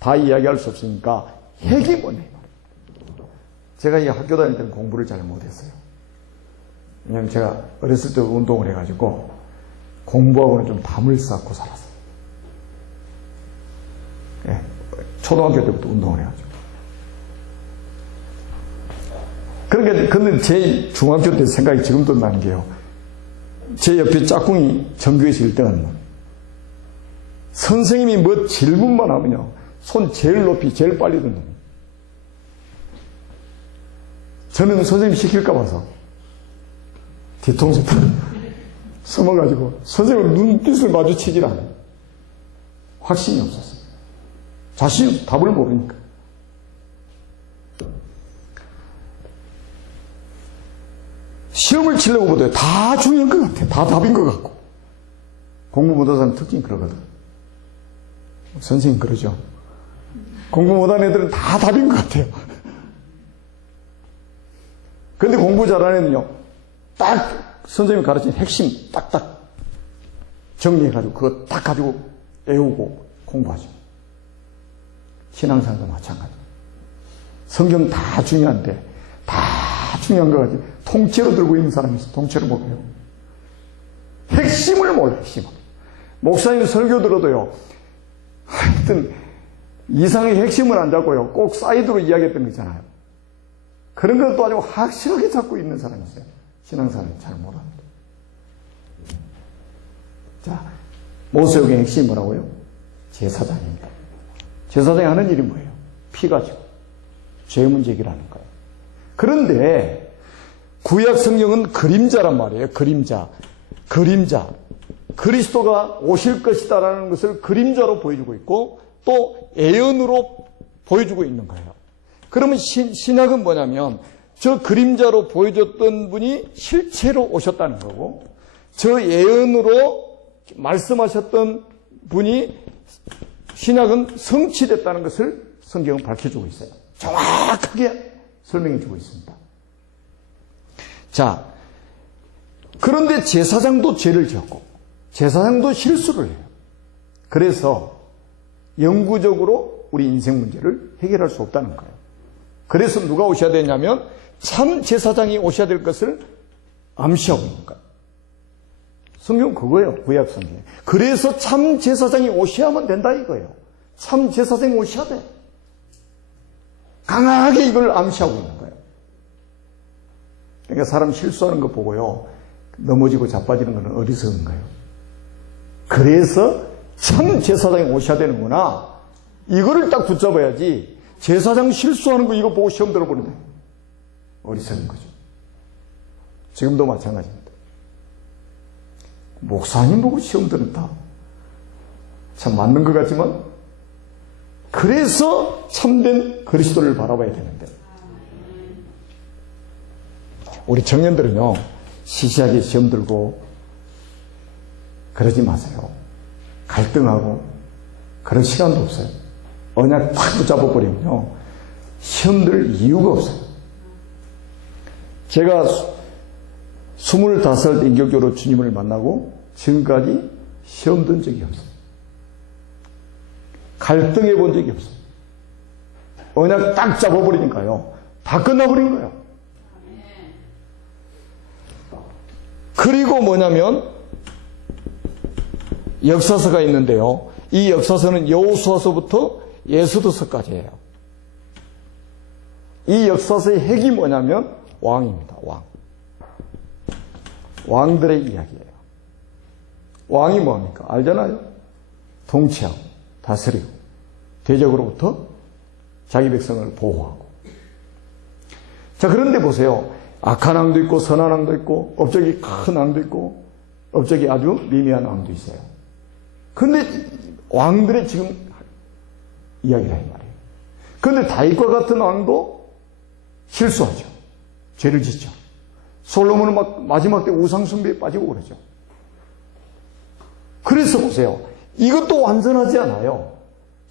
다 이야기할 수 없으니까 핵이 뭐냐? 제가 이 학교 다닐 때는 공부를 잘 못했어요. 왜냐하면 제가 어렸을 때 운동을 해가지고 공부하고는 좀 담을 쌓고 살았어요. 예, 초등학교 때부터 운동을 해가지고. 그러니까, 근데 제 중학교 때 생각이 지금도 나는 게요. 제 옆에 짝꿍이 전교에서 1등하는 분. 선생님이 뭐 질문만 하면요. 손 제일 높이 제일 빨리 든 놈. 저는 선생님 시킬까 봐서 뒤통수 숨어가지고 선생님 눈빛을 마주치질 않아요. 확신이 없었어요. 자신이 답을 모르니까. 시험을 치려고 보더니 다 중요한 것 같아. 다 답인 것 같고. 공부 못하는 사람 특징이 그러거든. 선생님 그러죠. 공부 못하는 애들은 다 답인 것 같아요. 근데 공부 잘하는 애는요, 딱 선생님이 가르친 핵심 딱딱 정리해가지고 그거 딱 가지고 외우고 공부하죠. 신앙생활도 마찬가지. 성경 다 중요한데 다 중요한 거 같지. 통째로 들고 있는 사람이 있어. 통째로 못 배워. 핵심을 몰라. 핵심을. 목사님 설교 들어도요, 하여튼 이상의 핵심을 안 잡고요, 꼭 사이드로 이야기했던 거 있잖아요. 그런 것도 아니고 확실하게 잡고 있는 사람이 있어요. 신앙생활을 잘 못합니다. 자, 모세오경의 핵심이 뭐라고요? 제사장입니다. 제사장이 하는 일이 뭐예요? 피 가지고 죄 문제 해결하는 거예요. 그런데 구약 성경은 그림자란 말이에요. 그림자. 그리스도가 오실 것이다라는 것을 그림자로 보여주고 있고 또 예언으로 보여주고 있는 거예요. 그러면 신약은 뭐냐면 저 그림자로 보여줬던 분이 실체로 오셨다는 거고 저 예언으로 말씀하셨던 분이 신약은 성취됐다는 것을 성경은 밝혀주고 있어요. 정확하게 설명해주고 있습니다. 자, 그런데 제사장도 죄를 지었고 제사장도 실수를 해요. 그래서 영구적으로 우리 인생 문제를 해결할 수 없다는 거예요. 그래서 누가 오셔야 되냐면 참 제사장이 오셔야 될 것을 암시하고 있는 거예요. 성경은 그거예요. 구약 성경. 그래서 참 제사장이 오셔야만 된다 이거예요. 참 제사장이 오셔야 돼. 강하게 이걸 암시하고 있는 거예요. 그러니까 사람 실수하는 거 보고요, 넘어지고 자빠지는 거는 어리석은 거예요. 그래서 참 제사장이 오셔야 되는구나. 이거를 딱 붙잡아야지. 제사장 실수하는 거 이거 보고 시험 들어보는데 어리석은 거죠. 지금도 마찬가지입니다. 목사님 보고 시험 들었다. 참 맞는 것 같지만 그래서 참된 그리스도를 바라봐야 되는데 우리 청년들은요 시시하게 시험 들고 그러지 마세요. 갈등하고 그럴 시간도 없어요. 언약 탁 붙잡아버리면요 시험 들 이유가 없어요. 제가 25살 인격적으로 주님을 만나고 지금까지 시험 든 적이 없어요. 갈등해 본 적이 없어요. 언약 딱 잡아버리니까요 다 끝나버린 거예요. 그리고 뭐냐면 역사서가 있는데요, 이 역사서는 여호수아서부터 예수도서까지예요. 이 역사서의 핵이 뭐냐면 왕입니다. 왕들의 이야기예요. 왕이 뭐합니까? 알잖아요. 통치하고 다스리고 대적으로부터 자기 백성을 보호하고. 자, 그런데 보세요. 악한 왕도 있고 선한 왕도 있고 업적이 큰 왕도 있고 업적이 아주 미미한 왕도 있어요. 그런데 왕들의 지금 이야기라 이 말이에요. 그런데 다윗과 같은 왕도 실수하죠. 죄를 짓죠. 솔로몬은 막 마지막 때 우상 숭배에 빠지고 그러죠. 그래서 보세요. 이것도 완전하지 않아요.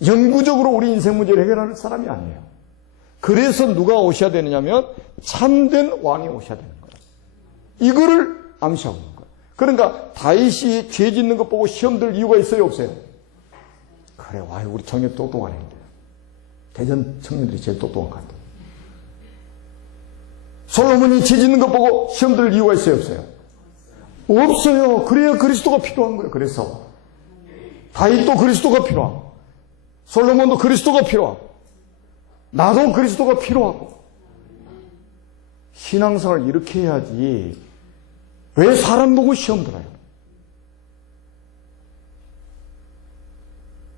영구적으로 우리 인생 문제를 해결할 사람이 아니에요. 그래서 누가 오셔야 되느냐면 참된 왕이 오셔야 되는 거예요. 이거를 암시하고 있는 거예요. 그러니까 다윗이 죄 짓는 것 보고 시험 들 이유가 있어요, 없어요? 그래, 와, 우리 청년 똑똑하네. 대전 청년들이 제일 똑똑한 것 같아요. 솔로몬이 죄 짓는 것 보고 시험 들 이유가 있어요, 없어요? 없어요. 그래야 그리스도가 필요한 거예요. 그래서 다윗도 그리스도가 필요하고 솔로몬도 그리스도가 필요하고 나도 그리스도가 필요하고 신앙생활을 이렇게 해야지 왜 사람 보고 시험 들어요?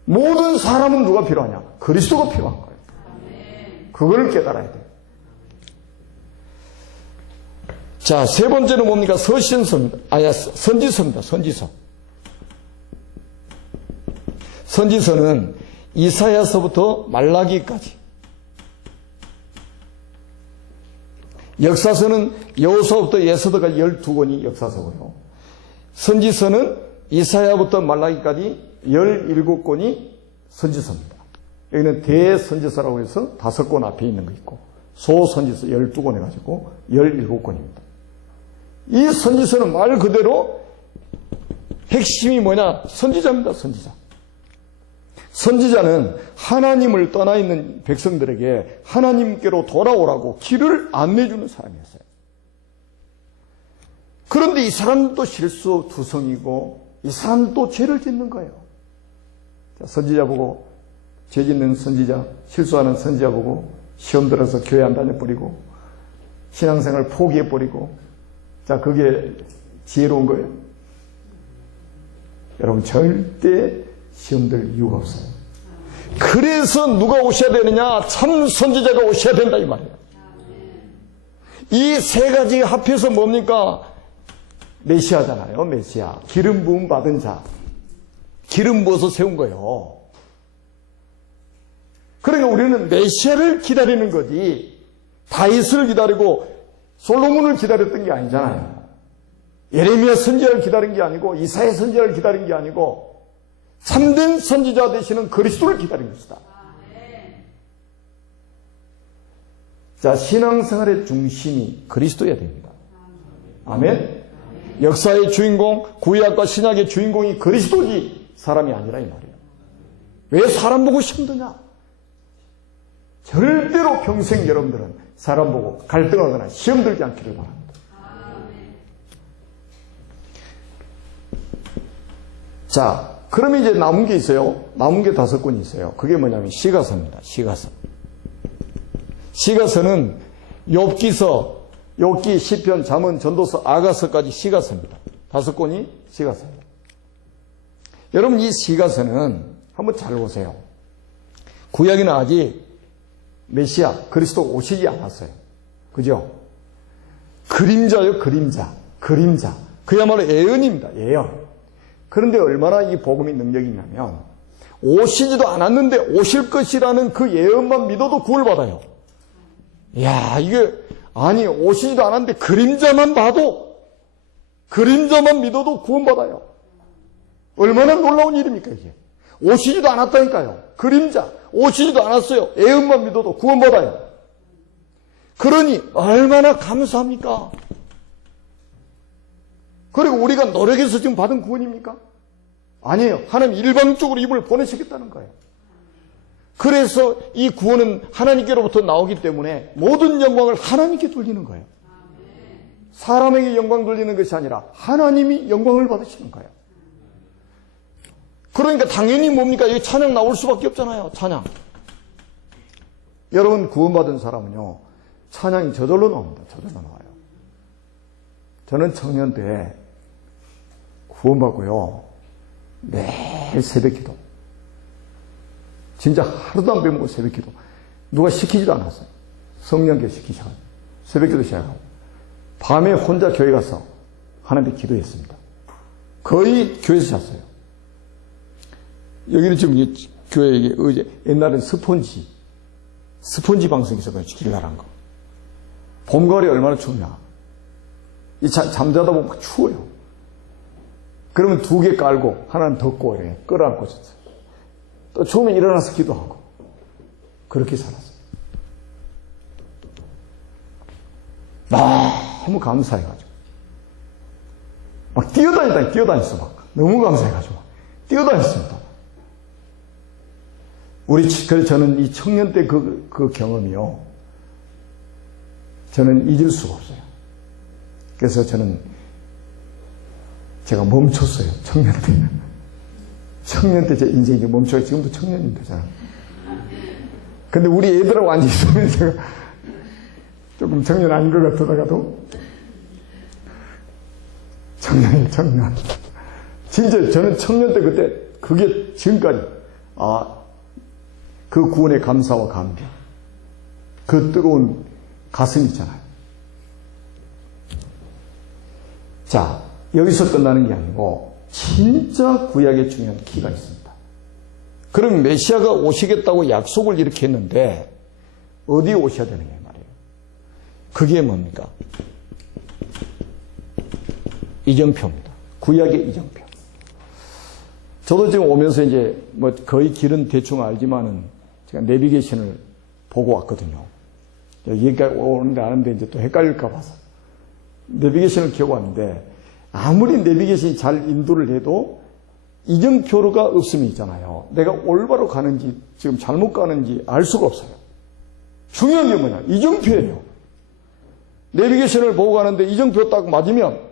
모든 사람은 누가 필요하냐? 그리스도가 필요한 거예요. 그걸 깨달아야 돼요. 자, 세 번째는 뭡니까? 선지서입니다. 선지서는 이사야서부터 말라기까지. 역사서는 여호수아부터 에스더가 12권이 역사서고요. 선지서는 이사야부터 말라기까지 17권이 선지서입니다. 여기는 대선지서라고 해서 5권 앞에 있는 거 있고, 소선지서 12권 해가지고 17권입니다. 이 선지서는 말 그대로 핵심이 뭐냐? 선지자입니다, 선지자. 선지자는 하나님을 떠나 있는 백성들에게 하나님께로 돌아오라고 길을 안내해주는 사람이었어요. 그런데 이 사람도 실수투성이고 이 사람도 죄를 짓는 거예요. 자, 선지자 보고 죄 짓는 선지자, 실수하는 선지자 보고 시험 들어서 교회 안 다녀버리고 신앙생활 포기해버리고, 자, 그게 지혜로운 거예요? 여러분, 절대 시험 들 이유가 없어요. 그래서 누가 오셔야 되느냐? 참 선지자가 오셔야 된다 이 말이에요. 이 세 가지 합해서 뭡니까? 메시아잖아요. 메시아. 기름 부음 받은 자. 기름 부어서 세운 거예요. 그러니까 우리는 메시아를 기다리는 거지 다윗을 기다리고 솔로몬을 기다렸던 게 아니잖아요. 예레미야 선지자를 기다린 게 아니고 이사야 선지자를 기다린 게 아니고 참된 선지자 되시는 그리스도를 기다린 것이다. 자, 신앙생활의 중심이 그리스도여야 됩니다. 아멘. 역사의 주인공, 구약과 신약의 주인공이 그리스도지 사람이 아니라 이 말이에요. 왜 사람 보고 힘드냐? 절대로 평생 여러분들은 사람 보고 갈등하거나 시험 들지 않기를 바랍니다. 자, 그러면 이제 남은 게 있어요. 남은 게 5권이 있어요. 그게 뭐냐면 시가서입니다. 시가서는 욥기서, 욥기, 시편, 잠언, 전도서, 아가서까지 시가서입니다. 5권이 시가서입니다. 여러분, 이 시가서는 한번 잘 보세요. 구약에는 아직 메시아, 그리스도 오시지 않았어요. 그죠? 그림자요, 그림자. 그야말로 예언입니다. 예언. 그런데 얼마나 이 복음이 능력이 있냐면 오시지도 않았는데 오실 것이라는 그 예언만 믿어도 구원받아요. 이야, 이게 아니 오시지도 않았는데 그림자만 믿어도 구원받아요. 얼마나 놀라운 일입니까 이게. 오시지도 않았다니까요. 그림자 오시지도 않았어요. 예언만 믿어도 구원받아요. 그러니 얼마나 감사합니까? 그리고 우리가 노력해서 지금 받은 구원입니까? 아니에요. 하나님 일방적으로 이분을 보내시겠다는 거예요. 그래서 이 구원은 하나님께로부터 나오기 때문에 모든 영광을 하나님께 돌리는 거예요. 사람에게 영광 돌리는 것이 아니라 하나님이 영광을 받으시는 거예요. 그러니까 당연히 뭡니까? 여기 찬양 나올 수밖에 없잖아요. 찬양. 여러분 구원받은 사람은요, 찬양이 저절로 나옵니다. 저절로 나와요. 저는 청년 때 구원받고요, 매일 새벽기도, 진짜 하루도 안 빼먹고 새벽기도. 누가 시키지도 않았어요. 성령께 시키셔서 새벽기도 시작하고 밤에 혼자 교회 가서 하나님께 기도했습니다. 거의 교회에서 잤어요. 여기는 지금 교회에 어제 옛날엔 스폰지 방송이 있었거든요. 길나란 거. 봄, 가을이 얼마나 춥냐. 잠자다 보면 추워요. 그러면 2개 깔고 하나는 덮고 이렇게 끌어안고 잤어요. 또 추우면 일어나서 기도하고 그렇게 살았어요. 너무 감사해가지고 막 뛰어다녔어. 막 너무 감사해가지고 뛰어다녔습니다. 그래서 저는 이 청년 때 그 경험이요, 저는 잊을 수가 없어요. 그래서 제가 멈췄어요. 청년 때 제 인생이 멈춰요. 지금도 청년인데 저는. 근데 우리 애들하고 앉아 있으면 제가 조금 청년 아닌 것 같더라도 청년. 진짜 저는 청년 때 그때 그게 지금까지 그 구원의 감사와 감격, 그 뜨거운 가슴 있잖아요. 자, 여기서 끝나는 게 아니고 진짜 구약에 중요한 키가 있습니다. 그럼 메시아가 오시겠다고 약속을 이렇게 했는데 어디에 오셔야 되는 게 말이에요. 그게 뭡니까? 이정표입니다. 구약의 이정표. 저도 지금 오면서 이제 뭐 거의 길은 대충 알지만은 제가 내비게이션을 보고 왔거든요. 여기까지 오는데 아는데 이제 또 헷갈릴까 봐서 내비게이션을 켜고 왔는데 아무리 내비게이션이 잘 인도를 해도 이정표가 없으면 있잖아요. 내가 올바로 가는지 지금 잘못 가는지 알 수가 없어요. 중요한 게 뭐냐? 이정표예요. 내비게이션을 보고 가는데 이정표 딱 맞으면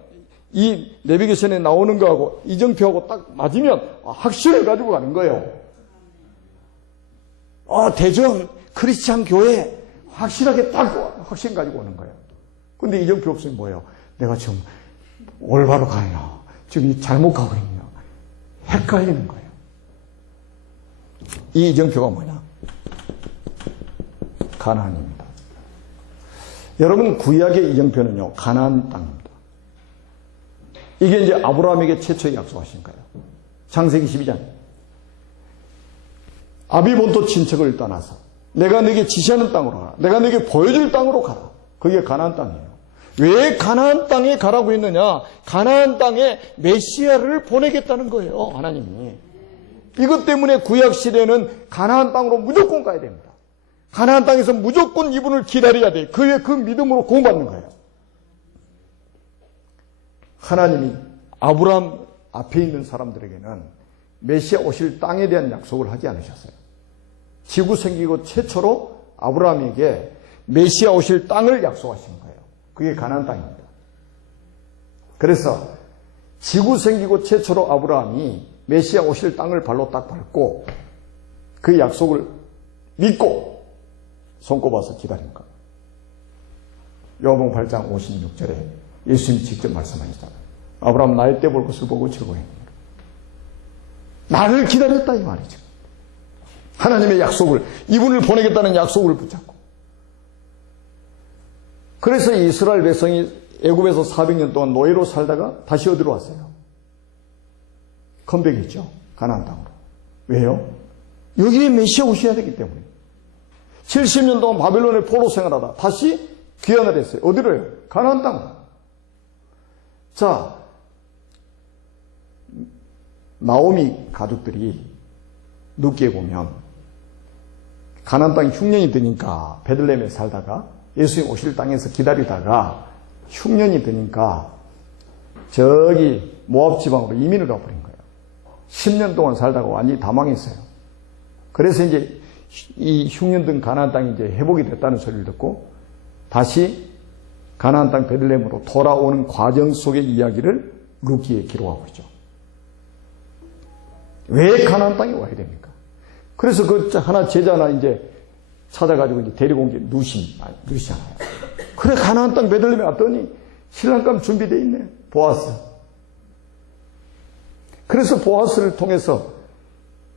이 내비게이션에 나오는 거하고 이정표하고 딱 맞으면 확신을 가지고 가는 거예요. 대전 크리스찬 교회 확실하게 딱 확신 가지고 오는 거예요. 근데 이정표 없으면 뭐예요? 내가 지금 올바로 가냐? 지금 잘못 가고 있냐? 헷갈리는 거예요. 이 이정표가 뭐냐? 가나안입니다. 여러분, 구약의 이정표는요, 가나안 땅입니다. 이게 이제 아브라함에게 최초에 약속하신 거예요. 창세기 12장. 아비본토 친척을 떠나서 내가 네게 지시하는 땅으로 가라. 내가 네게 보여줄 땅으로 가라. 그게 가나안 땅이에요. 왜 가나안 땅에 가라고 했느냐? 가나안 땅에 메시아를 보내겠다는 거예요, 하나님이. 이것 때문에 구약 시대는 가나안 땅으로 무조건 가야 됩니다. 가나안 땅에서 무조건 이분을 기다려야 돼요. 그의 그 믿음으로 구원받는 거예요. 하나님이 아브라함 앞에 있는 사람들에게는 메시아 오실 땅에 대한 약속을 하지 않으셨어요. 지구 생기고 최초로 아브라함에게 메시아 오실 땅을 약속하신 거예요. 그게 가나안 땅입니다. 그래서 지구 생기고 최초로 아브라함이 메시아 오실 땅을 발로 딱 밟고 그 약속을 믿고 손꼽아서 기다린 거예요. 요한복음 8장 56절에 예수님이 직접 말씀하셨잖아요. 아브라함 나의 때 볼 것을 보고 즐거워했노라. 나를 기다렸다 이 말이죠. 하나님의 약속을, 이분을 보내겠다는 약속을 붙잡고. 그래서 이스라엘 백성이 애굽에서 400년 동안 노예로 살다가 다시 어디로 왔어요? 컴백했죠. 가나안 땅으로. 왜요? 여기에 메시아 오셔야 되기 때문에. 70년 동안 바벨론의 포로 생활하다 다시 귀환을 했어요. 어디로요? 가나안 땅으로. 자, 나오미 가족들이 룻기에 보면 가나안 땅이 흉년이 드니까 베들레헴에 살다가 예수님 오실 땅에서 기다리다가 흉년이 드니까 저기 모압 지방으로 이민을 가버린 거예요. 10년 동안 살다가 완전히 다 망했어요. 그래서 이제 이 흉년 든 가나안 땅이 이제 회복이 됐다는 소리를 듣고 다시 가나안 땅 베들레헴으로 돌아오는 과정 속의 이야기를 룻기에 기록하고 있죠. 왜 가나안 땅에 와야 됩니까? 그래서 그 하나 제자 하나 이제 찾아가지고 이제 데리고 온 게 누시잖아요. 그래, 가나안 땅 베들레헴에 왔더니 신랑감 준비되어 있네. 보아스. 그래서 보아스를 통해서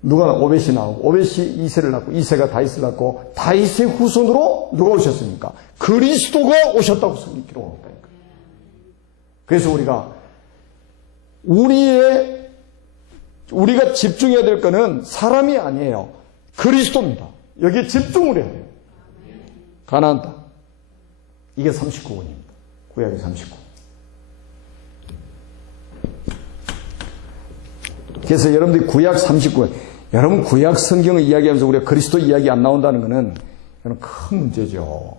누가 오벳이 나오고 오벳이 이새를 낳고 이새가 다윗을 낳고 다윗의 후손으로 누가 오셨습니까? 그리스도가 오셨다고 성경이 기록합니다. 그래서 우리가 집중해야 될 거는 사람이 아니에요. 그리스도입니다. 여기에 집중을 해야 돼요. 가나안 땅. 이게 39권입니다. 구약의 39권. 그래서 여러분들이 구약 39권, 여러분 구약 성경을 이야기하면서 우리가 그리스도 이야기 안 나온다는 것은 큰 문제죠.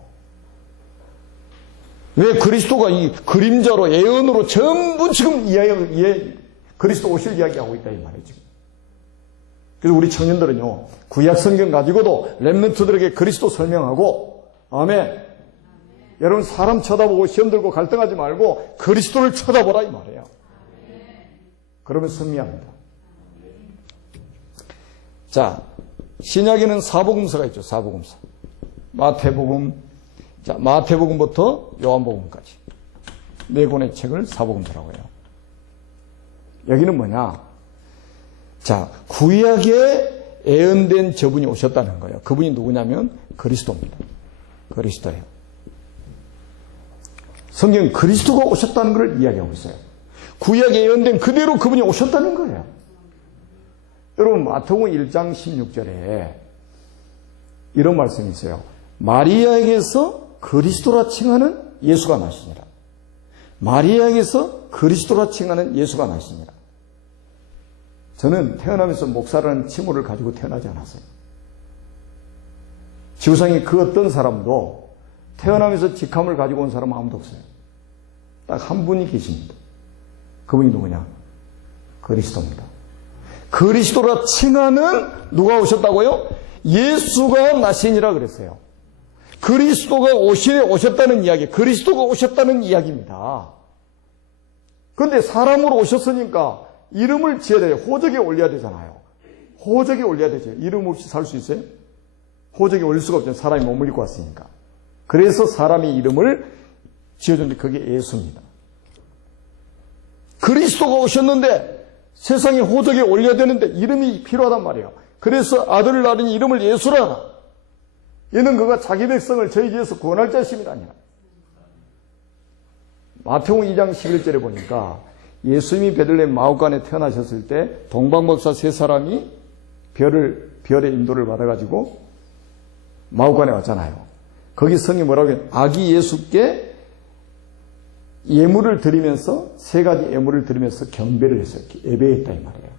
왜 그리스도가 이 그림자로 예언으로 전부 지금 그리스도 오실 이야기하고 있다 이 말이죠. 그래서 우리 청년들은요, 구약 성경 가지고도 렘넌트들에게 그리스도 설명하고, 아멘. 여러분 사람 쳐다보고 시험 들고 갈등하지 말고 그리스도를 쳐다보라 이 말이에요. 그러면 승리합니다. 자, 신약에는 사복음서가 있죠. 사복음서. 마태복음부터 요한복음까지. 네 권의 책을 사복음서라고 해요. 여기는 뭐냐? 자, 구약의 예언된 저분이 오셨다는 거예요. 그분이 누구냐면 그리스도입니다. 그리스도예요. 성경은 그리스도가 오셨다는 걸 이야기하고 있어요. 구약에 예언된 그대로 그분이 오셨다는 거예요. 여러분, 마태복음 1장 16절에 이런 말씀이 있어요. 마리아에게서 그리스도라 칭하는 예수가 나시니라. 마리아에게서 그리스도라 칭하는 예수가 나시니라. 저는 태어나면서 목사라는 칭호를 가지고 태어나지 않았어요. 지구상에 그 어떤 사람도 태어나면서 직함을 가지고 온 사람은 아무도 없어요. 딱 한 분이 계십니다. 그분이 누구냐? 그리스도입니다. 그리스도라 칭하는 누가 오셨다고요? 예수가 나시니라 그랬어요. 그리스도가 오셨다는 이야기, 그리스도가 오셨다는 이야기입니다. 그런데 사람으로 오셨으니까 이름을 지어야 돼요. 호적에 올려야 되잖아요. 호적에 올려야 되죠. 이름 없이 살 수 있어요? 호적에 올릴 수가 없잖아요. 사람이 몸을 입고 왔으니까. 그래서 사람이 이름을 지어줬는데 그게 예수입니다. 그리스도가 오셨는데 세상에 호적에 올려야 되는데 이름이 필요하단 말이에요. 그래서 아들을 낳으니 이름을 예수라 하라. 얘는 그가 자기 백성을 저희에게서 구원할 자심이라 아니라. 마태복음 2장 11절에 보니까 예수님이 베들레헴 마옥간에 태어나셨을 때 동방박사 세 사람이 별의 인도를 받아가지고 마옥간에 왔잖아요. 거기 성이 뭐라고 해요? 아기 예수께 예물을 드리면서 세 가지 예물을 드리면서 경배를 했어요. 예배했다 이 말이에요.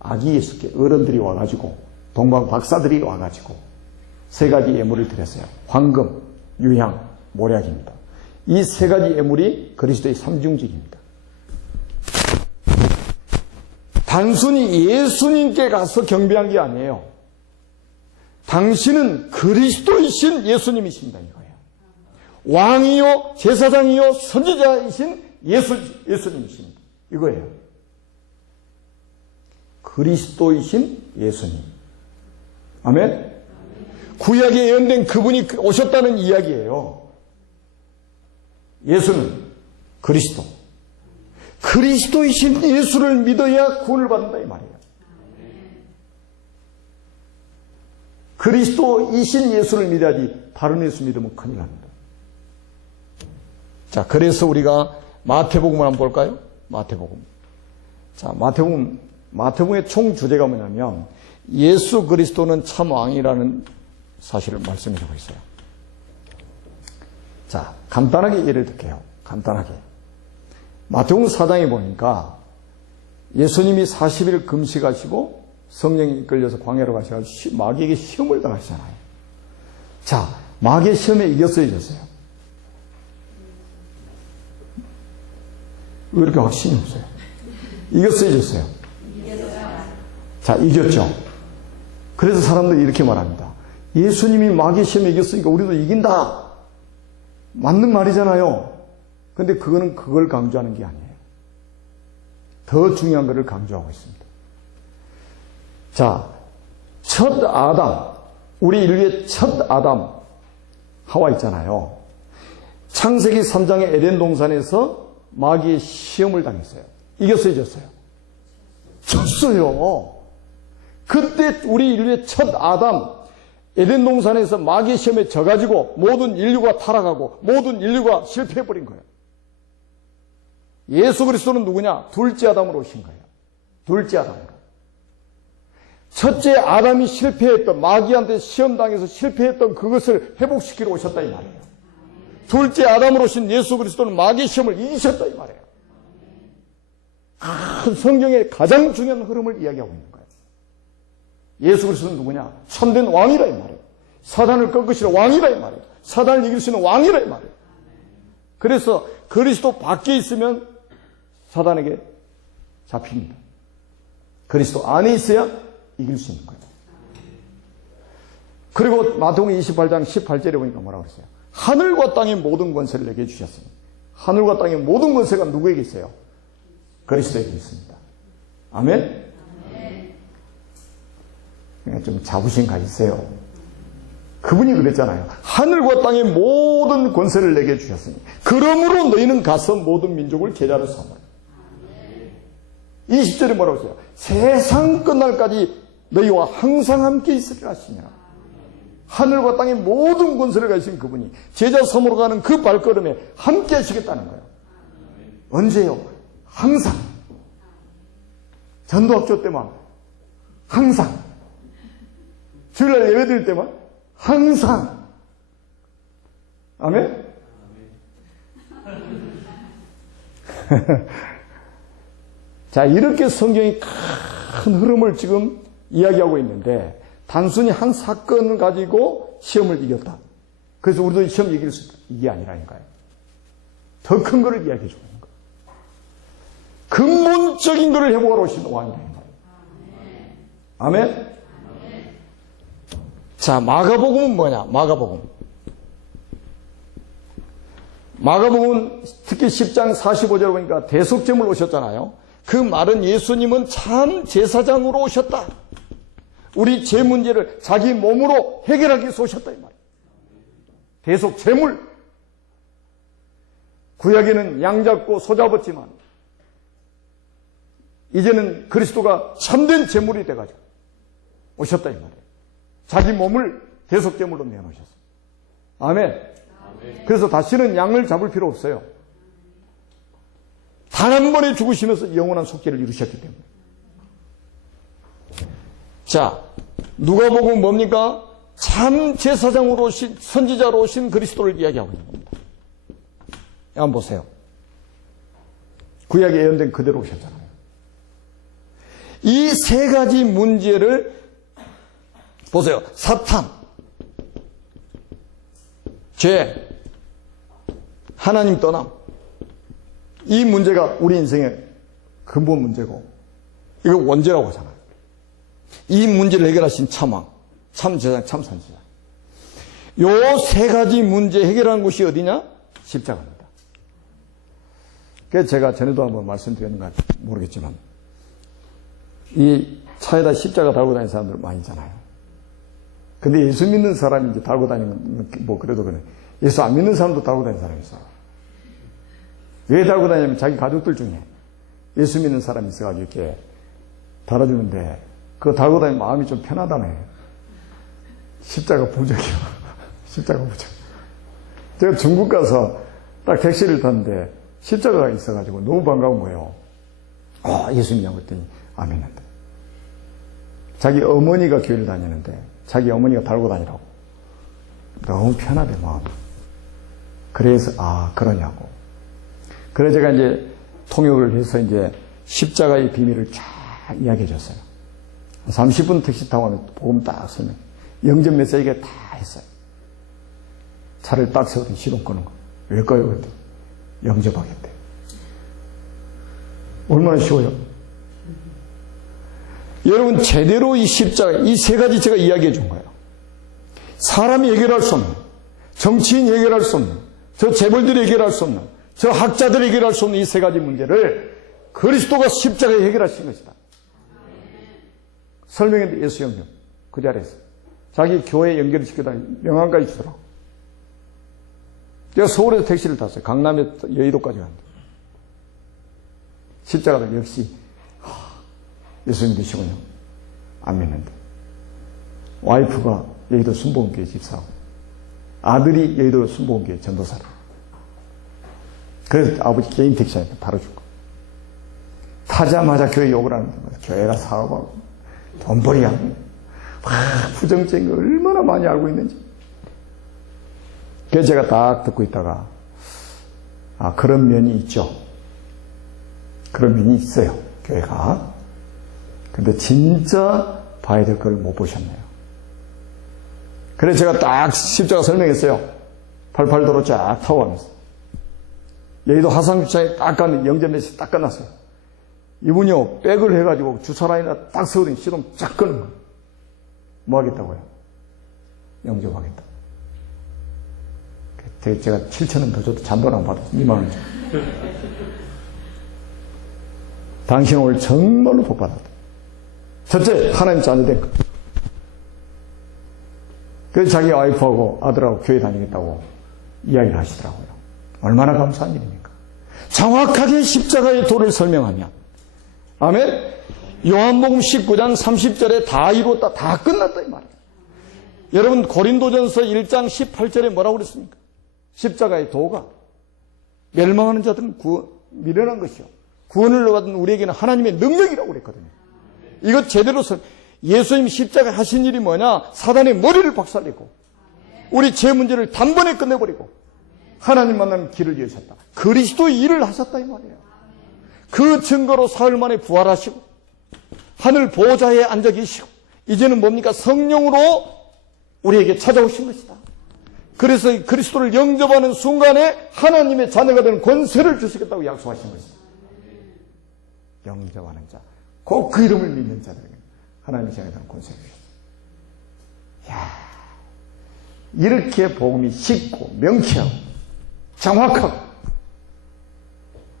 아기 예수께 어른들이 와가지고 동방 박사들이 와가지고 세 가지 예물을 드렸어요. 황금, 유향, 모략입니다. 이 세 가지 예물이 그리스도의 삼중직입니다. 단순히 예수님께 가서 경배한 게 아니에요. 당신은 그리스도이신 예수님이십니다 이거예요. 왕이요 제사장이요 선지자이신 예수님이십니다 이거예요. 그리스도이신 예수님. 아멘. 구약에 예언된 그분이 오셨다는 이야기예요. 예수는 그리스도. 그리스도이신 예수를 믿어야 구원을 받는다 이 말이에요. 그리스도이신 예수를 믿어야지 다른 예수 믿으면 큰일 납니다. 자, 그래서 우리가 마태복음을 한번 볼까요? 마태복음. 자, 마태복음의 총 주제가 뭐냐면 예수 그리스도는 참 왕이라는 사실을 말씀해 주고 있어요. 자, 간단하게 예를 들게요. 간단하게. 마태복음 4장에 보니까 예수님이 40일 금식하시고 성령이 이끌려서 광야로 가셔서 마귀에게 시험을 당하시잖아요. 자, 마귀의 시험에 이겼어요, 이겼어요? 왜 이렇게 확신이 없어요? 이겼어요, 이겼어요? 자, 이겼죠. 그래서 사람들이 이렇게 말합니다. 예수님이 마귀의 시험에 이겼으니까 우리도 이긴다. 맞는 말이잖아요. 근데 그거는 그걸 강조하는 게 아니에요. 더 중요한 것을 강조하고 있습니다. 자, 첫 아담, 우리 인류의 첫 아담, 하와 있잖아요. 창세기 3장의 에덴 동산에서 마귀의 시험을 당했어요. 이겼어요, 이겼어요? 졌어요. 그때 우리 인류의 첫 아담, 에덴 동산에서 마귀의 시험에 져가지고 모든 인류가 타락하고 모든 인류가 실패해버린 거예요. 예수 그리스도는 누구냐? 둘째 아담으로 오신 거예요. 둘째 아담으로. 첫째 아담이 실패했던, 마귀한테 시험당해서 실패했던 그것을 회복시키러 오셨다 이 말이에요. 둘째 아담으로 오신 예수 그리스도는 마귀의 시험을 이기셨다 이 말이에요. 성경의 가장 중요한 흐름을 이야기하고 있는 거예요. 예수 그리스도는 누구냐? 참된 왕이라 이 말이에요. 사단을 꺾으시는 왕이라 이 말이에요. 사단을 이길 수 있는 왕이라 이 말이에요. 그래서 그리스도 밖에 있으면 사단에게 잡힙니다. 그리스도 안에 있어야 이길 수 있는 거예요. 그리고 마태복음 28장 18절에 보니까 뭐라고 그랬어요? 하늘과 땅의 모든 권세를 내게 주셨습니다. 하늘과 땅의 모든 권세가 누구에게 있어요? 그리스도에게 있습니다. 아멘? 그냥 좀 자부심 가지세요. 그분이 그랬잖아요. 하늘과 땅의 모든 권세를 내게 주셨으니 그러므로 너희는 가서 모든 민족을 제자로 삼으라. 20절에 뭐라고 했어요? 세상 끝날까지 너희와 항상 함께 있으리라 하시니라. 하늘과 땅의 모든 권세를 가지신 그분이 제자 섬으로 가는 그 발걸음에 함께 하시겠다는 거예요. 언제요? 항상. 전도학교 때만 항상. 주일날 예배 드릴 때만 항상. 아멘? 자, 이렇게 성경이 큰 흐름을 지금 이야기하고 있는데 단순히 한 사건을 가지고 시험을 이겼다. 그래서 우리도 시험 이길 수 있다. 이게 아니라니까요. 더 큰 거를 이야기해 주는 거예요. 근본적인 거를 회복하러 오신 왕이라는 거예요. 아멘? 자, 마가복음은 뭐냐? 마가복음은 특히 10장 45절에 보니까 대속제물 오셨잖아요. 그 말은 예수님은 참 제사장으로 오셨다. 우리 죄 문제를 자기 몸으로 해결하기 위해서 오셨다 이 말이에요. 대속제물. 구약에는 양 잡고 소 잡았지만 이제는 그리스도가 참된 제물이 돼가지고 오셨다 이 말이에요. 자기 몸을 대속제물로 내놓으셨어요. 아멘. 그래서 다시는 양을 잡을 필요 없어요. 단 한 번에 죽으시면서 영원한 속죄를 이루셨기 때문에. 자, 누가복음 뭡니까? 참 제사장으로 오신, 선지자로 오신 그리스도를 이야기하고 있는 겁니다. 한번 보세요. 구약에 예언된 그대로 오셨잖아요. 이 세 가지 문제를 보세요. 사탄, 죄, 하나님 떠남. 이 문제가 우리 인생의 근본 문제고 이거 원죄라고 하잖아요. 이 문제를 해결하신 참왕, 참제사장, 참선지자. 요 세 가지 문제 해결하는 곳이 어디냐? 십자가입니다. 그래서 제가 전에도 한번 말씀드렸는가 모르겠지만 이 차에다 십자가 달고 다니는 사람들 많이 있잖아요. 근데 예수 믿는 사람이 이제 달고 다니는 뭐 그래도 그래. 예수 안 믿는 사람도 달고 다니는 사람이 있어요. 왜 달고 다니냐면 자기 가족들 중에 예수 믿는 사람이 있어가지고 이렇게 달아주는데 그거 달고 다니면 마음이 좀 편하다네. 십자가 부적이요. 십자가 부적. 제가 중국 가서 딱 택시를 탔는데 십자가가 있어가지고 너무 반가운 거예요. 예수 믿냐고 했더니 안 믿는데. 자기 어머니가 교회를 다니는데 자기 어머니가 달고 다니라고. 너무 편하대 마음이. 그래서 그러냐고. 그래서 제가 이제 통역을 해서 이제 십자가의 비밀을 쫙 이야기해 줬어요. 30분 택시 타고 하면 복음 딱 설명. 영접 메시지가 다 했어요. 차를 딱 세우더니 시동 끄는 거. 왜일까요? 그랬더니 영접하겠대. 얼마나 쉬워요? 여러분 제대로 이 십자가 이 세 가지 제가 이야기해 준 거예요. 사람이 해결할 수 없는, 정치인이 해결할 수 없는, 저 재벌들이 해결할 수 없는, 저 학자들이 해결할 수 없는 이 세 가지 문제를 그리스도가 십자가에 해결하신 것이다. 설명했는데 예수 영접 그 자리에서 자기 교회에 연결을 시켜다 명함까지 주더라고. 제가 서울에서 택시를 탔어요. 강남에서 여의도까지 갔는데 십자가를 역시 예수 믿으시군요. 안 믿는데 와이프가 여의도 순복음교회 집사하고 아들이 여의도 순복음교회 전도사로. 그래서 아버지 개인 택시한테 바로 줄 거. 타자마자 교회 욕을 하는 거예요. 교회가 사업하고 돈벌이 하고 부정적인 거 얼마나 많이 알고 있는지. 그래서 제가 딱 듣고 있다가 그런 면이 있죠. 그런 면이 있어요. 교회가. 근데 진짜 봐야 될 걸 못 보셨네요. 그래서 제가 딱 십자가 설명했어요. 88도로 쫙 타고 가면서. 여의도 화상주차에 딱 갔는데 영접메시지 딱 끝났어요. 이분이요, 백을 해가지고 주차라인에 딱 세우더니 시동 쫙 끄는 거예요. 뭐 하겠다고요? 영접하겠다. 제가 7,000원 더 줘도 잔돈안 받았어요. 20,000원 줘. 당신 오늘 정말로 복 받았다. 첫째, 하나님 자녀된 거. 그래서 자기 와이프하고 아들하고 교회 다니겠다고 이야기를 하시더라고요. 얼마나 감사한 일입니까? 정확하게 십자가의 도를 설명하면. 아멘? 요한복음 19장 30절에 다 이루었다, 다 끝났다 이 말이에요. 여러분 고린도전서 1장 18절에 뭐라고 그랬습니까? 십자가의 도가 멸망하는 자들은 미련한 것이요, 구원을 받은 우리에게는 하나님의 능력이라고 그랬거든요. 이것 제대로 예수님 십자가 하신 일이 뭐냐? 사단의 머리를 박살내고 우리 죄 문제를 단번에 끝내버리고 하나님 만나는 길을 여셨다. 그리스도의 일을 하셨다 이 말이에요. 그 증거로 사흘 만에 부활하시고 하늘 보좌에 앉아 계시고 이제는 뭡니까? 성령으로 우리에게 찾아오신 것이다. 그래서 그리스도를 영접하는 순간에 하나님의 자녀가 되는 권세를 주시겠다고 약속하신 것이다. 영접하는 자, 꼭 그 이름을 믿는 자들에게 하나님의 자녀가 되는 권세를 주셨다. 이야, 이렇게 복음이 쉽고 명쾌하고 정확하고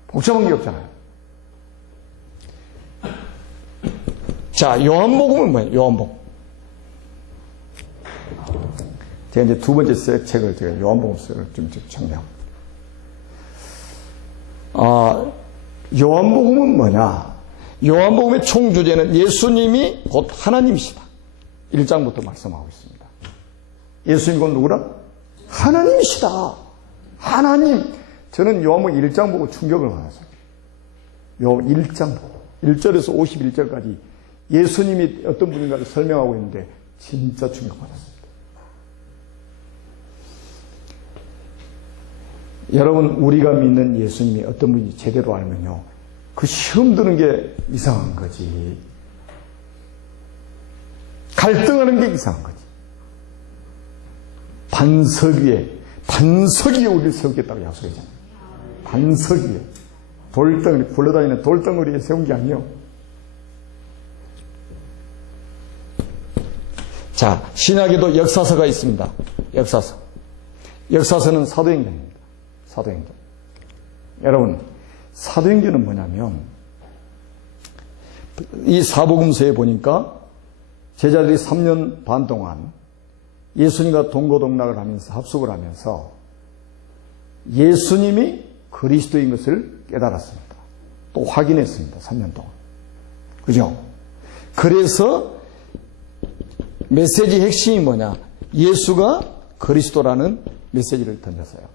복잡한 게 없잖아요. 자, 요한복음은 뭐예요? 요한복음. 제가 이제 두 번째 책을 제가 요한복음서를 좀 정리하고. 요한복음은 뭐냐? 요한복음의 총 주제는 예수님이 곧 하나님이시다. 1장부터 말씀하고 있습니다. 예수님 곧 누구라? 하나님이시다. 하나님. 저는 요한복음 1장 보고 충격을 받았어요. 요 1장 보고 1절에서 51절까지 예수님이 어떤 분인가를 설명하고 있는데 진짜 충격받았습니다. 여러분, 우리가 믿는 예수님이 어떤 분인지 제대로 알면요, 그 시험 드는 게 이상한 거지, 갈등하는 게 이상한 거지. 반석 위에 우리를 세우겠다고 약속했잖아요. 반석 위에 돌덩어리, 굴러다니는 돌덩어리에 세운 게 아니에요. 자, 신약에도 역사서가 있습니다. 역사서는 사도행전입니다. 사도행전. 여러분, 사도행전은 뭐냐면, 이 사복음서에 보니까 제자들이 3년 반 동안 예수님과 동고동락을 하면서 합숙을 하면서 예수님이 그리스도인 것을 깨달았습니다. 또 확인했습니다. 3년 동안. 그죠? 그래서 메시지 핵심이 뭐냐? 예수가 그리스도라는 메시지를 던졌어요.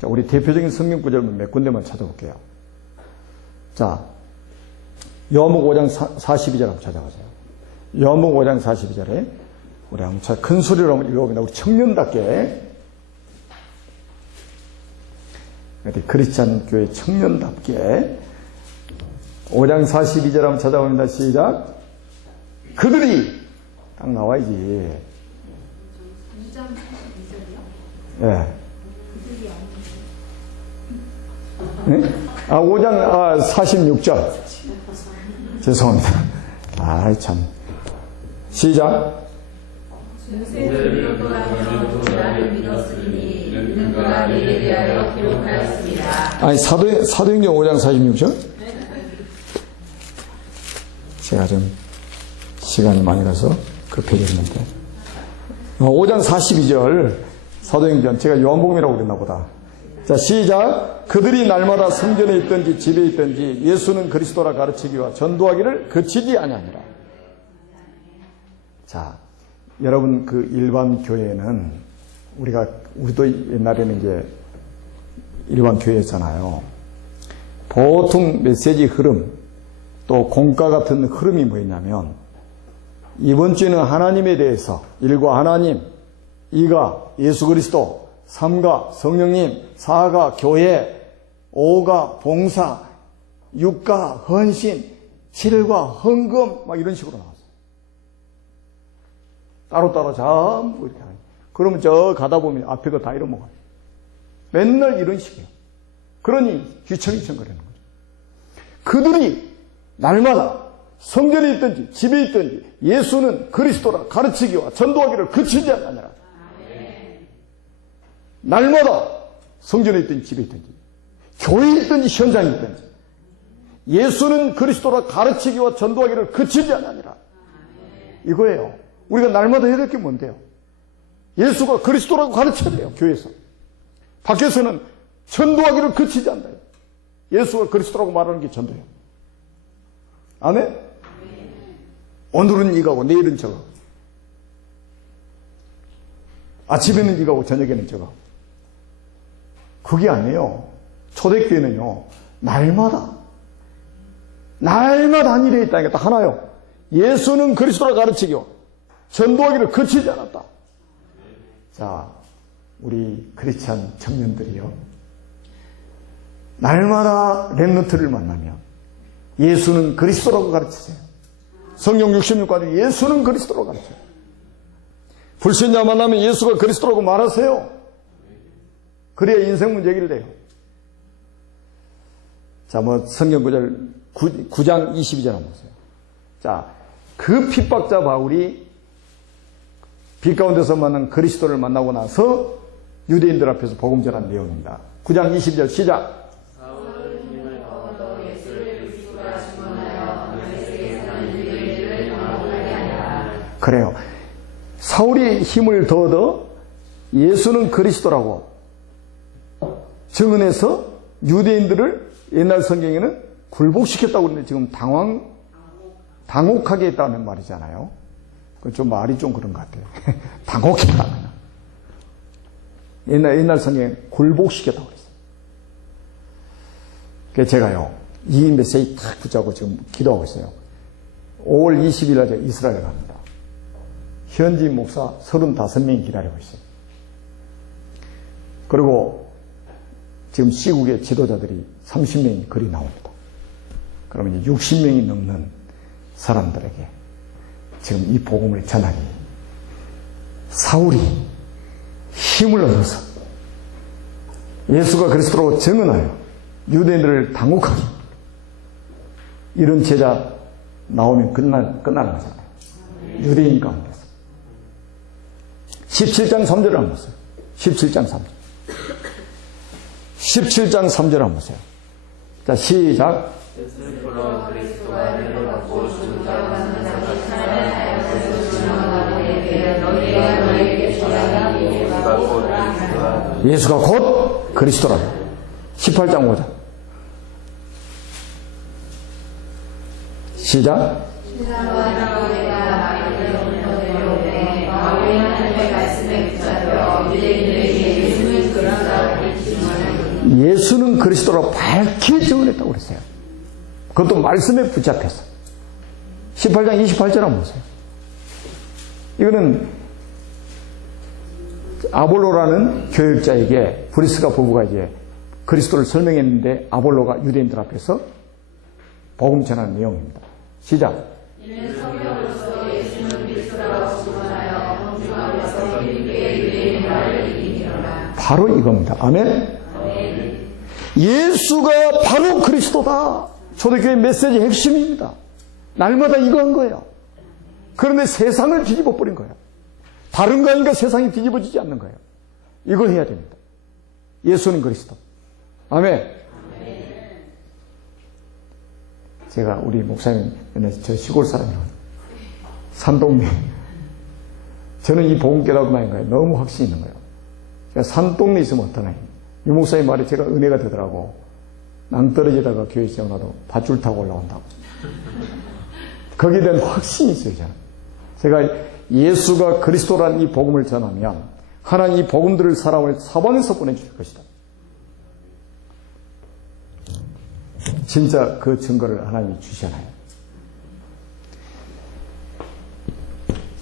자, 우리 대표적인 성경 구절 몇 군데만 찾아볼게요. 자, 요한복음 5장 42절 한번 찾아가세요. 요한복음 5장 42절에 우리 한번 큰 소리로 한번 읽어봅니다. 우리 청년답게, 크리스찬 교회 청년답게 5장 42절 한번 찾아봅니다. 시작. 그들이 딱 나와야지. 2장 42절이요? 예. 그들이 네? 5장 46절. 죄송합니다. 참. 시작. 중세를 믿었더라면 나를 믿었으니 믿는 그가 내게 대하여 기록하였습니다. 아니, 사도행전 5장 46절? 제가 좀 시간이 많이 가서 급해졌는데. 5장 42절 사도행전, 제가 요한복음이라고 그랬나 보다. 자, 시작. 그들이 날마다 성전에 있든지 집에 있든지 예수는 그리스도라 가르치기와 전도하기를 그치지 아니하니라. 자, 여러분, 그 일반 교회는 우리도 옛날에는 이제 일반 교회였잖아요. 보통 메시지 흐름, 또 공과 같은 흐름이 뭐였냐면, 이번 주에는 하나님에 대해서 1과 하나님, 2가 예수 그리스도, 3가 성령님, 4가 교회, 5가 봉사, 6가 헌신, 7가 헌금, 막 이런 식으로 나왔어요. 따로따로 전부 이렇게 하는. 그러면 저 가다 보면 앞에 거 다 잃어먹어요. 맨날 이런 식이에요. 그러니 귀청귀청 거리는 거죠. 그들이 날마다 성전에 있든지 집에 있든지 예수는 그리스도라 가르치기와 전도하기를 그치지 않느니라. 날마다 성전에 있든지 집에 있든지 교회에 있든지 현장에 있든지 예수는 그리스도라 가르치기와 전도하기를 그치지 않느니라. 이거예요. 우리가 날마다 해야 될 게 뭔데요? 예수가 그리스도라고 가르쳐야 돼요. 교회에서. 밖에서는 전도하기를 그치지 않나요? 예수가 그리스도라고 말하는 게 전도예요. 아멘? 오늘은 이거고 내일은 저거. 아침에는 이거고 저녁에는 저거. 그게 아니에요. 초대교회는요, 날마다 한 일에 있다니까 딱 하나요. 예수는 그리스도라 가르치고 전도하기를 거치지 않았다. 자, 우리 크리스찬 청년들이요, 날마다 렘넌트를 만나면 예수는 그리스도라고 가르치세요. 성경 66과도 예수는 그리스도라고 가르쳐요. 불신자 만나면 예수가 그리스도라고 말하세요. 그래야 인생 문제 해결돼요. 자, 성경 구절 9장 22절 한번 보세요. 자, 그 핍박자 바울이 빛 가운데서 만난 그리스도를 만나고 나서 유대인들 앞에서 복음 전한 내용입니다. 9장 20절 시작. 그래요. 사울이 힘을 더 얻어 예수는 그리스도라고 증언해서 유대인들을 옛날 성경에는 굴복시켰다고 그러는데 지금 당혹하게 했다는 말이잖아요. 그건 좀 말이 좀 그런 것 같아요. 당혹했다. 옛날 성경에 굴복시켰다고 그랬어요. 그래서 제가요, 이 메시지 탁 붙잡고 지금 기도하고 있어요. 5월 20일 날 제가 이스라엘 갑니다. 현지 목사 35명이 기다리고 있어요. 그리고 지금 시국의 지도자들이 30명이 거리 나옵니다. 그러면 이제 60명이 넘는 사람들에게 지금 이 복음을 전하기, 사울이 힘을 얻어서 예수가 그리스도라고 증언하여 유대인들을 당혹하게, 이런 제자 나오면 끝나는 거잖아요. 유대인 가운데서. 17장 3절을 한번 보세요. 17장 3절. 17장 3절 한번 보세요. 자, 시작. 예수가 곧 그리스도라고. 18장 5절. 시작. 예수는 그리스도라고 밝히 증언했다고 그랬어요. 그것도 말씀에 붙잡혀서. 18장 28절 한번 보세요. 이거는 아볼로라는 교육자에게 브리스가 부부가 이제 그리스도를 설명했는데 아볼로가 유대인들 앞에서 복음 전하는 내용입니다. 시작. 바로 이겁니다. 아멘. 예수가 바로 그리스도다. 초대교회 메시지 핵심입니다. 날마다 이거 한 거예요. 그런데 세상을 뒤집어 버린 거예요. 다른 거 아닌가 세상이 뒤집어지지 않는 거예요. 이거 해야 됩니다. 예수는 그리스도. 아멘. 제가 우리 목사님, 저 시골 사람이에요. 산동네. 저는 이 복음 깨닫고 나니까 너무 확신이 있는 거예요. 그러니까 산동네 있으면 어떠나. 이 목사님 말에 제가 은혜가 되더라고. 낭떠러지다가 교회 시작나도 밧줄 타고 올라온다고. 거기에 대한 확신이 있어요, 저는. 제가 예수가 그리스도라는 이 복음을 전하면 하나님 이 복음 들을 사람을 사방에서 보내주실 것이다. 진짜 그 증거를 하나님이 주시잖아요.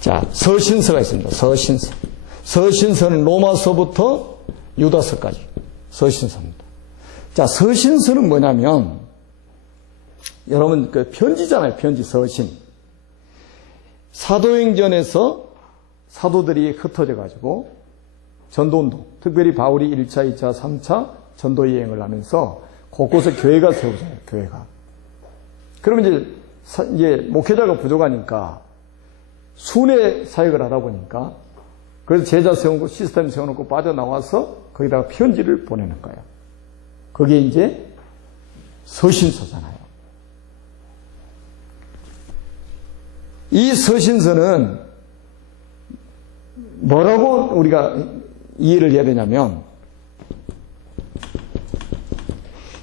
자, 서신서가 있습니다. 서신서. 서신서는 로마서부터 유다서까지 서신서입니다. 자, 서신서는 뭐냐면 여러분 그 편지잖아요. 편지, 서신. 사도행전에서 사도들이 흩어져 가지고 전도운동, 특별히 바울이 1차, 2차, 3차 전도 여행을 하면서 곳곳에 교회가 세우잖아요. 교회가. 그러면 이제 목회자가 부족하니까 순회 사역을 하다 보니까 그래서 제자 세우고 시스템 세워놓고 빠져나와서 거기다가 편지를 보내는 거예요. 그게 이제 서신서잖아요. 이 서신서는 뭐라고 우리가 이해를 해야 되냐면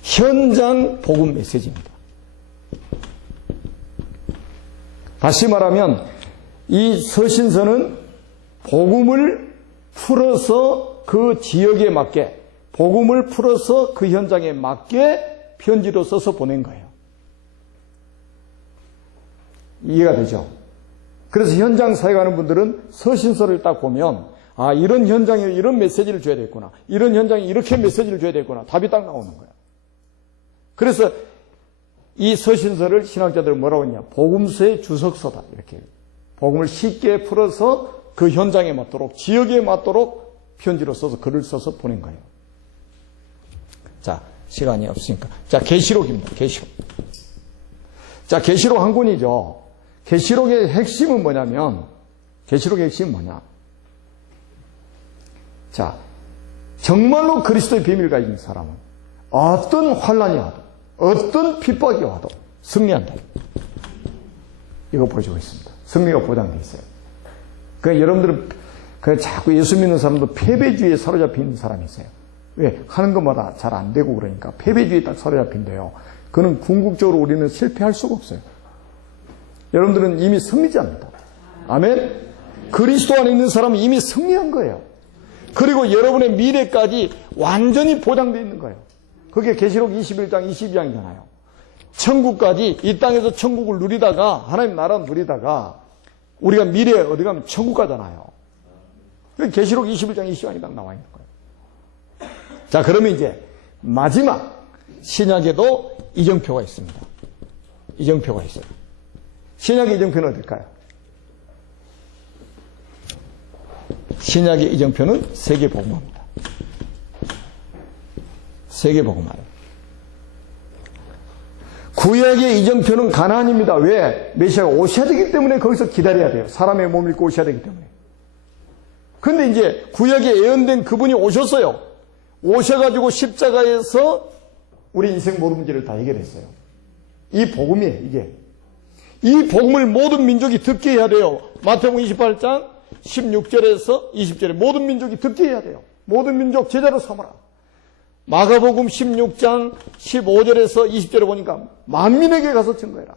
현장 복음 메시지입니다. 다시 말하면 이 서신서는 복음을 풀어서 그 지역에 맞게, 복음을 풀어서 그 현장에 맞게 편지로 써서 보낸 거예요. 이해가 되죠? 그래서 현장 사역하는 분들은 서신서를 딱 보면 아, 이런 현장에 이런 메시지를 줘야 되겠구나. 이런 현장에 이렇게 메시지를 줘야 되겠구나. 답이 딱 나오는 거예요. 그래서 이 서신서를 신학자들은 뭐라고 했냐. 복음서의 주석서다. 이렇게. 복음을 쉽게 풀어서 그 현장에 맞도록, 지역에 맞도록 편지로 써서 글을 써서 보낸 거예요. 자, 시간이 없으니까. 자, 계시록입니다. 계시록. 자, 계시록 한 권이죠. 계시록의 핵심은 뭐냐면, 계시록의 핵심은 뭐냐. 자, 정말로 그리스도의 비밀을 가진 사람은 어떤 환난이 와도, 어떤 핍박이 와도 승리한다. 이거 보여주고 있습니다. 승리가 보장되어 있어요. 그러니까 여러분들은 자꾸 예수 믿는 사람도 패배주의에 사로잡혀 있는 사람이 있어요. 왜? 하는 것마다 잘 안 되고 그러니까 패배주의에 딱 사로잡힌대요. 그는 궁극적으로 우리는 실패할 수가 없어요. 여러분들은 이미 승리자입니다. 아멘? 그리스도 안에 있는 사람은 이미 승리한 거예요. 그리고 여러분의 미래까지 완전히 보장되어 있는 거예요. 그게 계시록 21장 22장이잖아요. 천국까지 이 땅에서 천국을 누리다가 하나님 나라 누리다가 우리가 미래에 어디 가면 천국 가잖아요. 계시록 21장 22장이 딱 나와 있는 거예요. 자, 그러면 이제 마지막 신약에도 이정표가 있습니다. 이정표가 있어요. 신약의 이정표는 어딜까요? 신약의 이정표는 세계복음화입니다. 세계복음화예요. 구약의 이정표는 가나안입니다. 왜? 메시아가 오셔야 되기 때문에 거기서 기다려야 돼요. 사람의 몸을 입고 오셔야 되기 때문에. 근데 이제 구약에 예언된 그분이 오셨어요. 오셔가지고 십자가에서 우리 인생 모든 문제를 다 해결했어요. 이 복음이에요, 이게. 이 복음을 모든 민족이 듣게 해야 돼요. 마태복음 28장 16절에서 20절에 모든 민족이 듣게 해야 돼요. 모든 민족 제자로 삼아라. 마가복음 16장 15절에서 20절에 보니까 만민에게 가서 증거해라.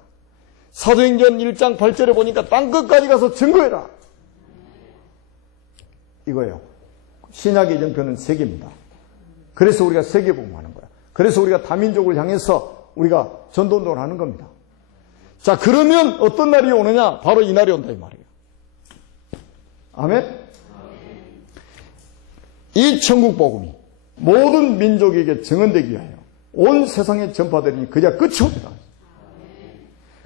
사도행전 1장 8절에 보니까 땅끝까지 가서 증거해라. 이거예요. 신약의 이정표는 세계입니다. 그래서 우리가 세계복음하는 거야. 그래서 우리가 다민족을 향해서 우리가 전도운동을 하는 겁니다. 자, 그러면 어떤 날이 오느냐? 바로 이 날이 온다 이 말이에요. 아멘? 이 천국복음이 모든 민족에게 증언되기 위하여 온 세상에 전파되리니 그자 끝이 옵니다.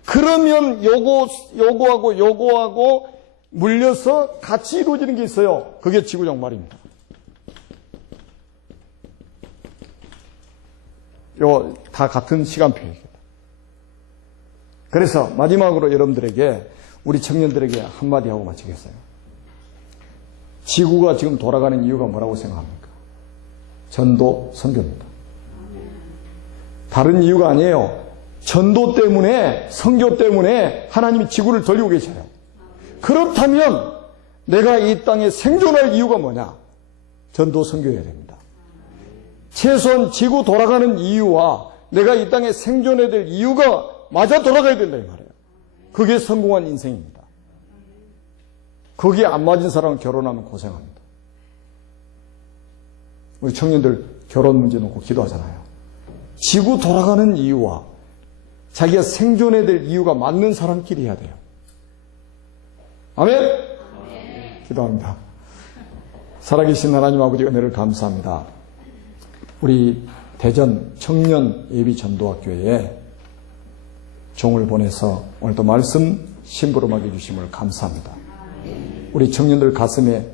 그러면 요거하고 물려서 같이 이루어지는 게 있어요. 그게 지구종말입니다. 요 다 같은 시간표입니다. 그래서 마지막으로 여러분들에게, 우리 청년들에게 한마디 하고 마치겠어요. 지구가 지금 돌아가는 이유가 뭐라고 생각합니까? 전도, 선교입니다. 다른 이유가 아니에요. 전도 때문에, 선교 때문에 하나님이 지구를 돌리고 계셔요. 그렇다면 내가 이 땅에 생존할 이유가 뭐냐? 전도, 선교해야 됩니다. 최소한 지구 돌아가는 이유와 내가 이 땅에 생존해야 될 이유가 맞아 돌아가야 된다 이 말이에요. 그게 성공한 인생입니다. 거기에 안 맞은 사람은 결혼하면 고생합니다. 우리 청년들 결혼 문제 놓고 기도하잖아요. 지구 돌아가는 이유와 자기가 생존해야 될 이유가 맞는 사람끼리 해야 돼요. 아멘? 아멘. 기도합니다. 살아계신 하나님 아버지 은혜를 감사합니다. 우리 대전 청년 예비 전도학교에 종을 보내서 오늘도 말씀 심부름하게 해주심을 감사합니다. 우리 청년들 가슴에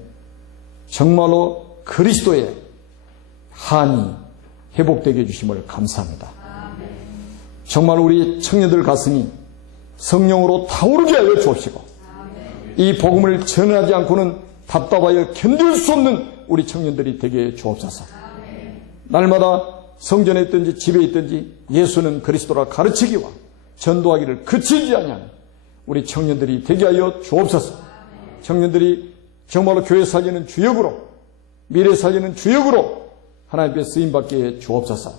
정말로 그리스도의 한이 회복되게 해주심을 감사합니다. 정말 우리 청년들 가슴이 성령으로 타오르게 하여 주옵시고 이 복음을 전하지 않고는 답답하여 견딜 수 없는 우리 청년들이 되게 주옵소서. 날마다 성전에 있든지 집에 있든지 예수는 그리스도라 가르치기와 전도하기를 그치지 아니하는 우리 청년들이 되게 하여 주옵소서. 청년들이 정말로 교회 살리는 주역으로, 미래 살리는 주역으로 하나님께 쓰임받게 해 주옵소서.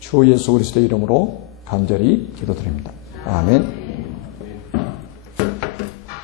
주 예수 그리스도의 이름으로 간절히 기도드립니다. 아멘.